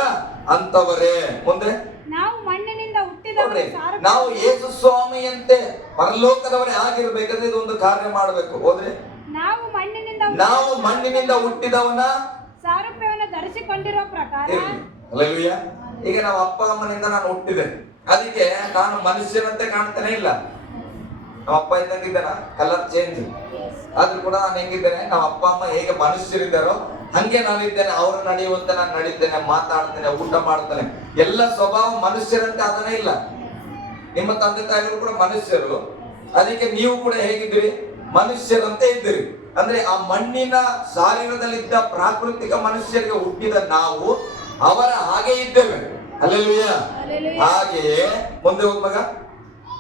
ಅಂತವರೇ. ಮುಂದೆ ನಾವು ಮಣ್ಣಿನಿಂದ ಹುಟ್ಟಿದವರೇ. ನಾವು ಯೇಸು ಸ್ವಾಮಿಯಂತೆ ಪರಲೋಕದವರೇ ಆಗಿರ್ಬೇಕಾದ್ರೆ ಇದೊಂದು ಕಾರ್ಯ ಮಾಡಬೇಕು. ಹೋದ್ರೆ ನಾವು ಮಣ್ಣಿನಿಂದ ಹುಟ್ಟಿದವನ ಸಾರೂಪ್ಯವನ್ನು ಧರಿಸಿಕೊಂಡಿರೋ ಪ್ರಕಾರ ಇರ್ಲಿ. ಹಲ್ಲೆಲೂಯಾ. ಈಗ ನಾವು ಅಪ್ಪ ಅಮ್ಮನಿಂದ ನಾನು ಹುಟ್ಟಿದೆ, ಅದಕ್ಕೆ ನಾನು ಮನುಷ್ಯನಂತೆ ಕಾಣ್ತಾನೆ ಇಲ್ಲ. ನಮ್ಮ ಅಪ್ಪ ಇದ್ದಂಗಿದ್ದಾನ, ಕಲರ್ ಚೇಂಜ್ ಆದ್ರೂ ಕೂಡ ನಾನು ಹೆಂಗಿದ್ದೇನೆ, ನಮ್ಮ ಅಪ್ಪ ಅಮ್ಮ ಹೇಗೆ ಮನುಷ್ಯರಿದ್ದಾರೋ ಹಂಗೆ ನಾನಿದ್ದೇನೆ. ಅವರು ನಡೆಯುವಂತೆ ನಾನು ನಡೀತೇನೆ, ಮಾತಾಡ್ತೇನೆ, ಊಟ ಮಾಡ್ತೇನೆ. ಎಲ್ಲ ಸ್ವಭಾವ ಮನುಷ್ಯರಂತೆ ಅದನ್ನೇ ಇಲ್ಲ. ನಿಮ್ಮ ತಂದೆ ತಾಯಿಗಳು ಕೂಡ ಮನುಷ್ಯರು, ಅದಕ್ಕೆ ನೀವು ಕೂಡ ಹೇಗಿದ್ದೀರಿ, ಮನುಷ್ಯರಂತೆ ಇದ್ದೀರಿ. ಅಂದ್ರೆ ಆ ಮಣ್ಣಿನ ಶಾರೀರದಲ್ಲಿದ್ದ ಪ್ರಾಕೃತಿಕ ಮನುಷ್ಯರಿಗೆ ಹುಟ್ಟಿದ ನಾವು ಅವರ ಹಾಗೆ ಇದ್ದೇವೆ. ಹಲ್ಲೆಲೂಯಾ. ಹಾಗೆಯೇ ಮುಂದೆ ಹೋಗ್ ಮಗ.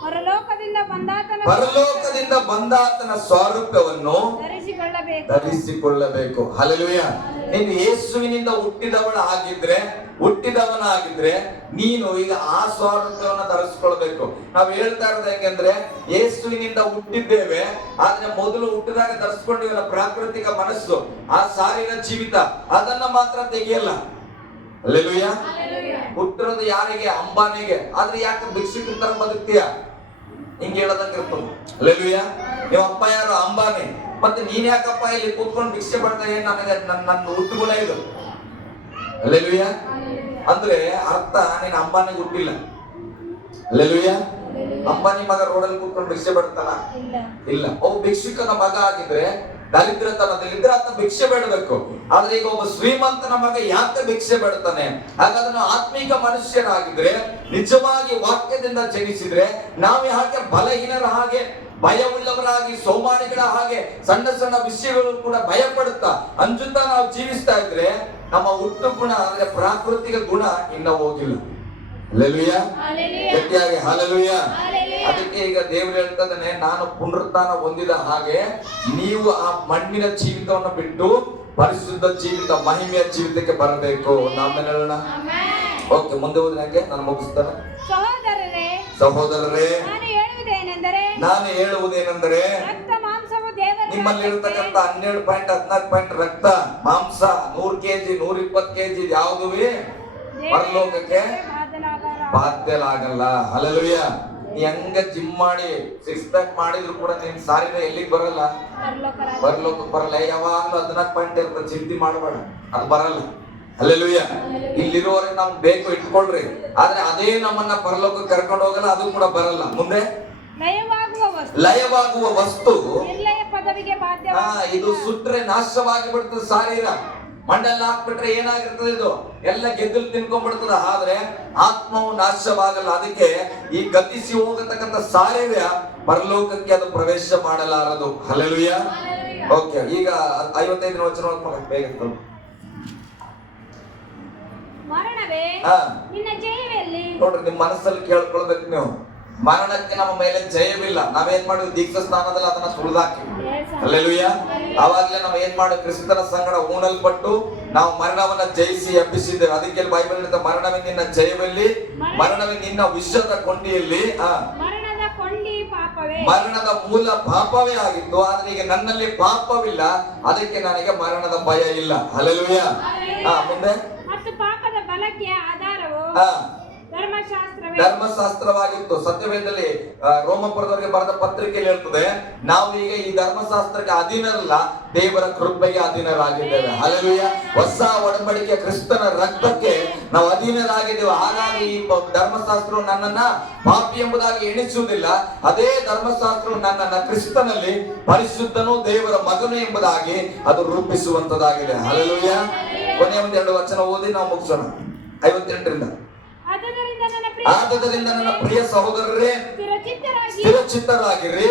ಪರಲೋಕದಿಂದ ಬಂದಾತನ ಸ್ವರೂಪವನ್ನು ಧರಿಸಿಕೊಳ್ಳಬೇಕು. ಹಲ್ಲೆಲೂಯಾ. ನೀನು ಯೇಸುವಿನಿಂದ ಹುಟ್ಟಿದವನಾಗಿದ್ರೆ ನೀನು ಈಗ ಆ ಸ್ವರೂಪವನ್ನು ಧರಿಸಿಕೊಳ್ಬೇಕು. ನಾವು ಹೇಳ್ತಾ ಇರೋದು ಹೆಂಗಂದ್ರೆ, ಯೇಸುವಿನಿಂದ ಹುಟ್ಟಿದ್ದೇವೆ, ಆದ್ರೆ ಮೊದಲು ಹುಟ್ಟಿದಾಗ ಧರಿಸ್ಕೊಂಡಿವಲ್ಲ ಪ್ರಾಕೃತಿಕ ಮನಸ್ಸು, ಆ ಶಾರೀರ ಜೀವಿತ, ಅದನ್ನ ಮಾತ್ರ ತೆಗೆಯಲ್ಲ. ಹಲ್ಲೆಲೂಯಾ. ಹುಟ್ಟಿರೋದು ಯಾರಿಗೆ? ಅಂಬಾನಿಗೆ. ಆದ್ರೆ ಯಾಕೆ ಭಿಕ್ಷುಕರ ತರ ಬದುಕ್ತೀಯ? ಹಿಂಗೆ ಹೇಳದಂಗೆ ಇರ್ತದೆ. ಹಲ್ಲೆಲೂಯಾ. ನಿಮ್ಮ ಅಪ್ಪ ಯಾರು? ಅಂಬಾನಿ. ಮತ್ತೆ ನೀನ್ ಯಾಕಪ್ಪ ಇಲ್ಲಿ ಕೂತ್ಕೊಂಡು ಭಿಕ್ಷೆ ಪಡ್ತಾ? ನನಗೆ ನನ್ನ ಹುಟ್ಟುಗುಣ ಇದು. ಹಲ್ಲೆಲೂಯಾ. ಅಂದ್ರೆ ಅರ್ಥ, ನೀನ್ ಅಂಬಾನಿಗೆ ಹುಟ್ಟಿಲ್ಲ. ಹಲ್ಲೆಲೂಯಾ. ಅಂಬಾನಿ ಮಗ ರೋಡಲ್ಲಿ ಕೂತ್ಕೊಂಡು ಭಿಕ್ಷೆ ಪಡ್ತಾನ? ಇಲ್ಲ. ಒಬ್ಬ ಭಿಕ್ಷುಕನ ಮಗ ಆಗಿದ್ರೆ ದರಿದ್ರತನದಲ್ಲಿದ್ರೆ ಆತ ಭಿಕ್ಷೆ ಬೇಡಬೇಕು. ಆದ್ರೆ ಈಗ ಒಬ್ಬ ಶ್ರೀಮಂತನ ಮಗ ಯಾಕೆ ಭಿಕ್ಷೆ ಬೇಡ್ತಾನೆ? ಹಾಗಾದ್ರೆ ನಾವು ಆತ್ಮೀಕ ಮನುಷ್ಯರಾಗಿದ್ರೆ, ನಿಜವಾಗಿ ವಾಕ್ಯದಿಂದ ಜನಿಸಿದ್ರೆ, ನಾವು ಯಾಕೆ ಬಲಹೀನರ ಹಾಗೆ, ಭಯವುಳ್ಳವರಾಗಿ, ಸೋಮಾರಿಗಳ ಹಾಗೆ ಸಣ್ಣ ಸಣ್ಣ ವಿಷಯಗಳು ಕೂಡ ಭಯ ಪಡುತ್ತಾ ಅಂಜುತ್ತಾ ನಾವು ಜೀವಿಸ್ತಾ ಇದ್ರೆ, ನಮ್ಮ ಹುಟ್ಟು ಗುಣ ಅಂದ್ರೆ ಪ್ರಾಕೃತಿಕ ಗುಣ ಇನ್ನ ಹೋಗಿಲ್ಲ. ಹಲ್ಲೆಲೂಯಾ. ಗಟ್ಟಿಯಾಗಿ ಹಲ್ಲೆಲೂಯಾ. ಅದಕ್ಕೆ ಈಗ ದೇವರು ಹೇಳ್ತಾನೆ, ನಾನು ಪುನರುತ್ಥಾನ ಹೊಂದಿದ ಹಾಗೆ ನೀವು ಆ ಮಣ್ಣಿನ ಜೀವಿತವನ್ನು ಬಿಟ್ಟು ಪರಿಶುದ್ಧ ಜೀವಿತ, ಮಹಿಮೆಯ ಜೀವಿತಕ್ಕೆ ಬರಬೇಕು. ನಾವೇನ್ ಹೇಳೋಣ? ಓಕೆ, ಮುಂದೆ ಹೋದ್ರೆ ಹಾಗೆ ನಾನು ಮುಗಿಸ್ತಾನೆ. ಸಹೋದರರೇ, ನಾನು ಹೇಳುವುದೇನೆಂದರೆ, ನಿಮ್ಮಲ್ಲಿ ಇರತಕ್ಕಂತ 12.14 ರಕ್ತ ಮಾಂಸ 100 kg 120 kg ಯಾವುದು ಪರಲೋಕಕ್ಕೆ ಬಾಧ್ಯಲಾಗಲ್ಲ. ಹಲ್ಲೆಲೂಯಾ. ನೀ ಹಂಗ ಜಿಮ್ ಮಾಡಿ 6 ಪ್ಯಾಕ್ ಮಾಡಿದ್ರು ಕೂಡ ನಿನ್ ಶಾರೀರ ಎಲ್ಲಿಗೆ ಬರಲ್ಲ, ಪರಲೋಕಕ್ಕೆ ಬರಲ್ಲ. ಯಾವಾಗ್ಲೂ 14 ಪಾಯಿಂಟ್ ಇರ್ತದೆ, ಚಿಂತೆ ಮಾಡಬೇಡ, ಅದು ಬರಲ್ಲ. ಹಲ್ಲೆಲೂಯಾ. ಇಲ್ಲಿರುವವರೆಗೆ ನಮ್ಗೆ ಬೇಕು, ಇಟ್ಕೊಳ್ರಿ. ಆದ್ರೆ ಅದೇ ನಮ್ಮನ್ನ ಪರಲೋಕಕ್ಕೆ ಕರ್ಕೊಂಡು ಹೋಗಲ್ಲ, ಅದು ಕೂಡ ಬರಲ್ಲ. ಮುಂದೆ ಲಯವಾಗುವ ವಸ್ತು ಇದು ಸುಟ್ರೆ ನಾಶವಾಗಿ ಬಿಡ್ತದೆ. ಶಾರೀರ ಮಂಡಲ್ಲ ಹಾಕ್ಬಿಟ್ರೆ ಏನಾಗಿರ್ತದೆ, ಇದು ಎಲ್ಲ ಗೆದ್ದಲು ತಿನ್ಕೊಂಡ್ಬಿಡ್ತದೆ. ಆದ್ರೆ ಆತ್ಮವು ನಾಶವಾಗಲ್ಲ. ಅದಕ್ಕೆ ಈ ಗತಿಸಿ ಹೋಗತಕ್ಕಂತ ಶಾರೀರ ಪರಲೋಕಕ್ಕೆ ಅದು ಪ್ರವೇಶ ಮಾಡಲಾರದು. ಹಲ್ಲೆಲೂಯಾ. ಓಕೆ, ಈಗ 55ನೇ ವಚನ ಬೇಗ ನೋಡ್ರಿ. ನಿಮ್ ಮನಸ್ಸಲ್ಲಿ ಕೇಳ್ಕೊಳ್ಬೇಕು ನೀವು, ಮರಣಕ್ಕೆ ನಮ್ಮ ಮೇಲೆ ಜಯವಿಲ್ಲ. ನಾವೇನ್ ಮಾಡಿದ್ವಿ? ದೀಕ್ಷಾ ಸ್ಥಾನದಲ್ಲಿ ಅದನ್ನ ತುಳಿದಾಕಿ. ಹಲ್ಲೆಲೂಯಾ. ಅವಾಗ್ಲೇ ನಾವು ಏನ್ ಮಾಡಿ ಕ್ರಿಸ್ತನ ಸಂಗಡ ಊನಲ್ಪಟ್ಟು ನಾವು ಮರಣವನ್ನ ಜಯಿಸಿ ಎಬ್ಬಿಸಿದ್ದೇವೆ. ಅದಕ್ಕೆ ಬೈಬಲ್ ಹೇಳ್ತಾ, ಮರಣವೇ ನಿನ್ನ ಜಯವೆಲ್ಲಿ, ಮರಣವೇ ನಿನ್ನ ವಿಷದ ಕೊಂಡಿಯಲ್ಲಿ. ಮರಣದ ಮೂಲ ಪಾಪವೇ ಆಗಿತ್ತು, ಆದ್ರೆ ಈಗ ನನ್ನಲ್ಲಿ ಪಾಪವಿಲ್ಲ, ಅದಕ್ಕೆ ನನಗೆ ಮರಣದ ಭಯ ಇಲ್ಲ. ಹಲ್ಲೆಲೂಯಾ. ಮುಂದೆ ಧರ್ಮಶಾಸ್ತ್ರವಾಗಿತ್ತು. ಸತ್ಯವೇದದಲ್ಲಿ ರೋಮಪುರದವರಿಗೆ ಬರೆದ ಪತ್ರಿಕೆಯಲ್ಲಿ ಹೇಳ್ತದೆ, ನಾವು ಈಗ ಈ ಧರ್ಮಶಾಸ್ತ್ರಕ್ಕೆ ಅಧೀನರಲ್ಲ, ದೇವರ ಕೃಪೆಗೆ ಅಧೀನರಾಗಿದ್ದೇವೆ. ಹಲ್ಲೆಲೂಯಾ. ಹೊಸ ಒಡಂಬಡಿಕೆ ಕ್ರಿಸ್ತನ ರಕ್ತಕ್ಕೆ ನಾವು ಅಧೀನರಾಗಿದ್ದೇವೆ. ಹಾಗಾಗಿ ಈ ಧರ್ಮಶಾಸ್ತ್ರವು ನನ್ನನ್ನ ಪಾಪಿ ಎಂಬುದಾಗಿ ಎಣಿಸುವುದಿಲ್ಲ. ಅದೇ ಧರ್ಮಶಾಸ್ತ್ರವು ನನ್ನನ್ನ ಕ್ರಿಸ್ತನಲ್ಲಿ ಪರಿಶುದ್ಧನು, ದೇವರ ಮಗನು ಎಂಬುದಾಗಿ ಅದು ರೂಪಿಸುವಂತದಾಗಿದೆ. ಹಲ್ಲೆಲೂಯಾ. ಕೊನೆಯ 2 ವಚನ ಓದಿ ನಾವು ಮುಗಿಸೋಣ. 58ರಿಂದ. ಆದುದರಿಂದ ನನ್ನ ಪ್ರಿಯ ಸಹೋದರರೇ, ಸ್ಥಿರಚಿತ್ತರಾಗಿರಿ,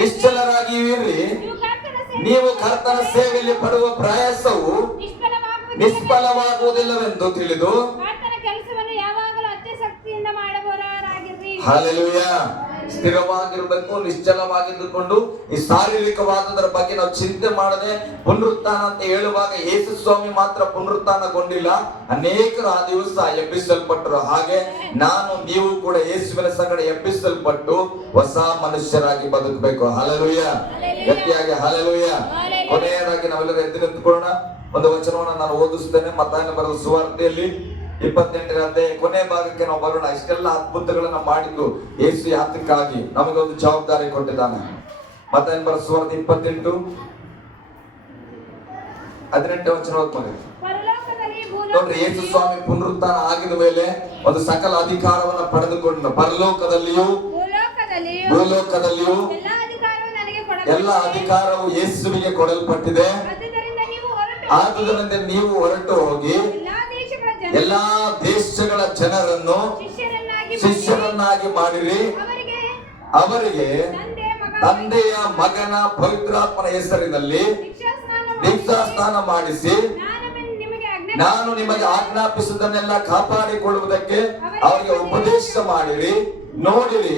ನಿಶ್ಚಲರಾಗಿರಿ. ನೀವು ಕರ್ತನ ಸೇವೆಯಲ್ಲಿ ಪಡುವ ಪ್ರಯಾಸವು ನಿಷ್ಫಲವಾಗುವುದಿಲ್ಲವೆಂದು ತಿಳಿದು ಹಲ್ಲೆಲೂಯಾ ಸ್ಥಿರವಾಗಿರ್ಬೇಕು, ನಿಶ್ಚಲವಾಗಿದ್ದುಕೊಂಡು ಈ ಶಾರೀರಿಕವಾದದರ ಬಗ್ಗೆ ನಾವು ಚಿಂತೆ ಮಾಡದೆ ಪುನರುತ್ಥಾನ ಅಂತ ಹೇಳುವಾಗ ಯೇಸು ಸ್ವಾಮಿ ಮಾತ್ರ ಪುನರುತ್ಥಾನಗೊಂಡಿಲ್ಲ, ಅನೇಕರು ಆ ದಿವಸ ಎಬ್ಬಿಸಲ್ಪಟ್ಟರು. ಹಾಗೆ ನಾನು ನೀವು ಕೂಡ ಯೇಸುವಿನ ಸಂಗಡ ಎಬ್ಬಿಸಲ್ಪಟ್ಟು ಹೊಸ ಮನುಷ್ಯರಾಗಿ ಬದುಕಬೇಕು. ಹಲ್ಲೆಲೂಯಾ. ಗಟ್ಟಿಯಾಗಿ ಹಲ್ಲೆಲೂಯಾ. ಕೊನೆಯದಾಗಿ ನಾವೆಲ್ಲರೂ ಎದ್ದು ನಿಂತುಕೊಳ್ಳೋಣ. ಒಂದು ವಚನವನ್ನು ನಾನು ಓದಿಸ್ತೇನೆ. ಮತ್ತಾಯನ ಬರೆದ ಸುವಾರ್ತೆಯಲ್ಲಿ 28ನೇ ಅಧ್ಯಾಯ ಕೊನೆ ಭಾಗಕ್ಕೆ ನಾವು ಬರೋಣ. ಇಷ್ಟೆಲ್ಲ ಅದ್ಭುತಗಳನ್ನ ಮಾಡಿದ್ದು ಯೇಸು ಯಾತಕ್ಕಾಗಿ ನಮಗೊಂದು ಜವಾಬ್ದಾರಿ ಕೊಟ್ಟಿದ್ದಾನೆ. ಮತ್ತಾಯನ ಬರೆಸುವಾರ್ತೆ 28 18 ವಚನ ಓದ್ತಾರೆ. ಪರಲೋಕದಲ್ಲಿ ನೋಡ್ರಿ, ಯೇಸು ಸ್ವಾಮಿ ಪುನರುತ್ಥಾನ ಆಗಿದ ಮೇಲೆ ಒಂದು ಸಕಲ ಅಧಿಕಾರವನ್ನ ಪಡೆದುಕೊಂಡು ಪರಲೋಕದಲ್ಲಿಯೂ ಭೂಲೋಕದಲ್ಲಿಯೂ ಎಲ್ಲಾ ಅಧಿಕಾರವು ನನಗೆ ಎಲ್ಲ ಅಧಿಕಾರವು ಯೇಸುವಿಗೆ ಕೊಡಲ್ಪಟ್ಟಿದೆ. ಆದುದರಿಂದ ನೀವು ಹೊರಟು ಹೋಗಿ ಎಲ್ಲಾ ದೇಶಗಳ ಜನರನ್ನು ಶಿಷ್ಯರನ್ನಾಗಿ ಮಾಡಿರಿ. ಅವರಿಗೆ ತಂದೆಯ ಮಗನ ಪವಿತ್ರಾತ್ಮನ ಹೆಸರಿನಲ್ಲಿ ದೀಕ್ಷಾ ಸ್ನಾನ ಮಾಡಿಸಿ ನಾನು ನಿಮಗೆ ಆಜ್ಞಾಪಿಸುವುದನ್ನೆಲ್ಲ ಕಾಪಾಡಿಕೊಳ್ಳುವುದಕ್ಕೆ ಅವರಿಗೆ ಉಪದೇಶ ಮಾಡಿರಿ. ನೋಡಿರಿ,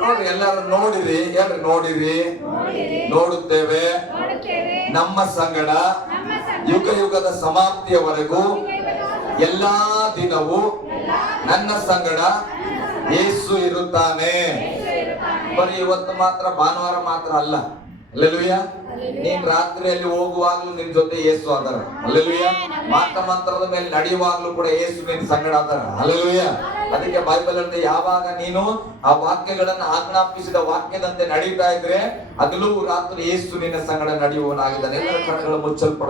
ನೋಡ್ರಿ, ಎಲ್ಲರೂ ನೋಡಿರಿ, ಹೇಳ್ರಿ ನೋಡಿರಿ, ನೋಡುತ್ತೇವೆ, ನಮ್ಮ ಸಂಗಡ ಯುಗ ಯುಗದ ಸಮಾಪ್ತಿಯವರೆಗೂ ಎಲ್ಲಾ ದಿನವೂ ನನ್ನ ಸಂಗಡ ಯೇಸು ಇರುತ್ತಾನೆ. ಬರೀ ಇವತ್ತು ಮಾತ್ರ, ಭಾನುವಾರ ಮಾತ್ರ ಅಲ್ಲ. ಅಲ್ಲೆಲೂಯ. ನೀನ್ ರಾತ್ರಿಯಲ್ಲಿ ಹೋಗುವಾಗ್ಲೂ ನಿನ್ ಜೊತೆ ಯೇಸು ಆದರ. ಅಲ್ಲೆಲೂಯ. ಮಂತ್ರದ ಮೇಲೆ ನಡೆಯುವಾಗ್ಲೂ ಕೂಡ ಯೇಸು ನಿನ್ ಸಂಗಡ ಆದರ. ಅಲ್ಲೆಲೂಯ. ಅದಕ್ಕೆ ಬೈಬಲ್ ಅಲ್ಲಿ ಯಾವಾಗ ನೀನು ಆ ವಾಕ್ಯಗಳನ್ನ ಆಜ್ಞಾಪಿಸಿದ ವಾಕ್ಯದಂತೆ ನಡೀತಾ ಇದ್ರೆ ಹಗಲು ರಾತ್ರಿ ಯೇಸು ನಿನ್ನ ಸಂಗಡ ನಡೆಯುವವನಾಗಿದ್ದಾನೆ. ಎಲ್ಲರ ಕಣ್ಣುಗಳು ಮುಚ್ಚಲ್ಪಡ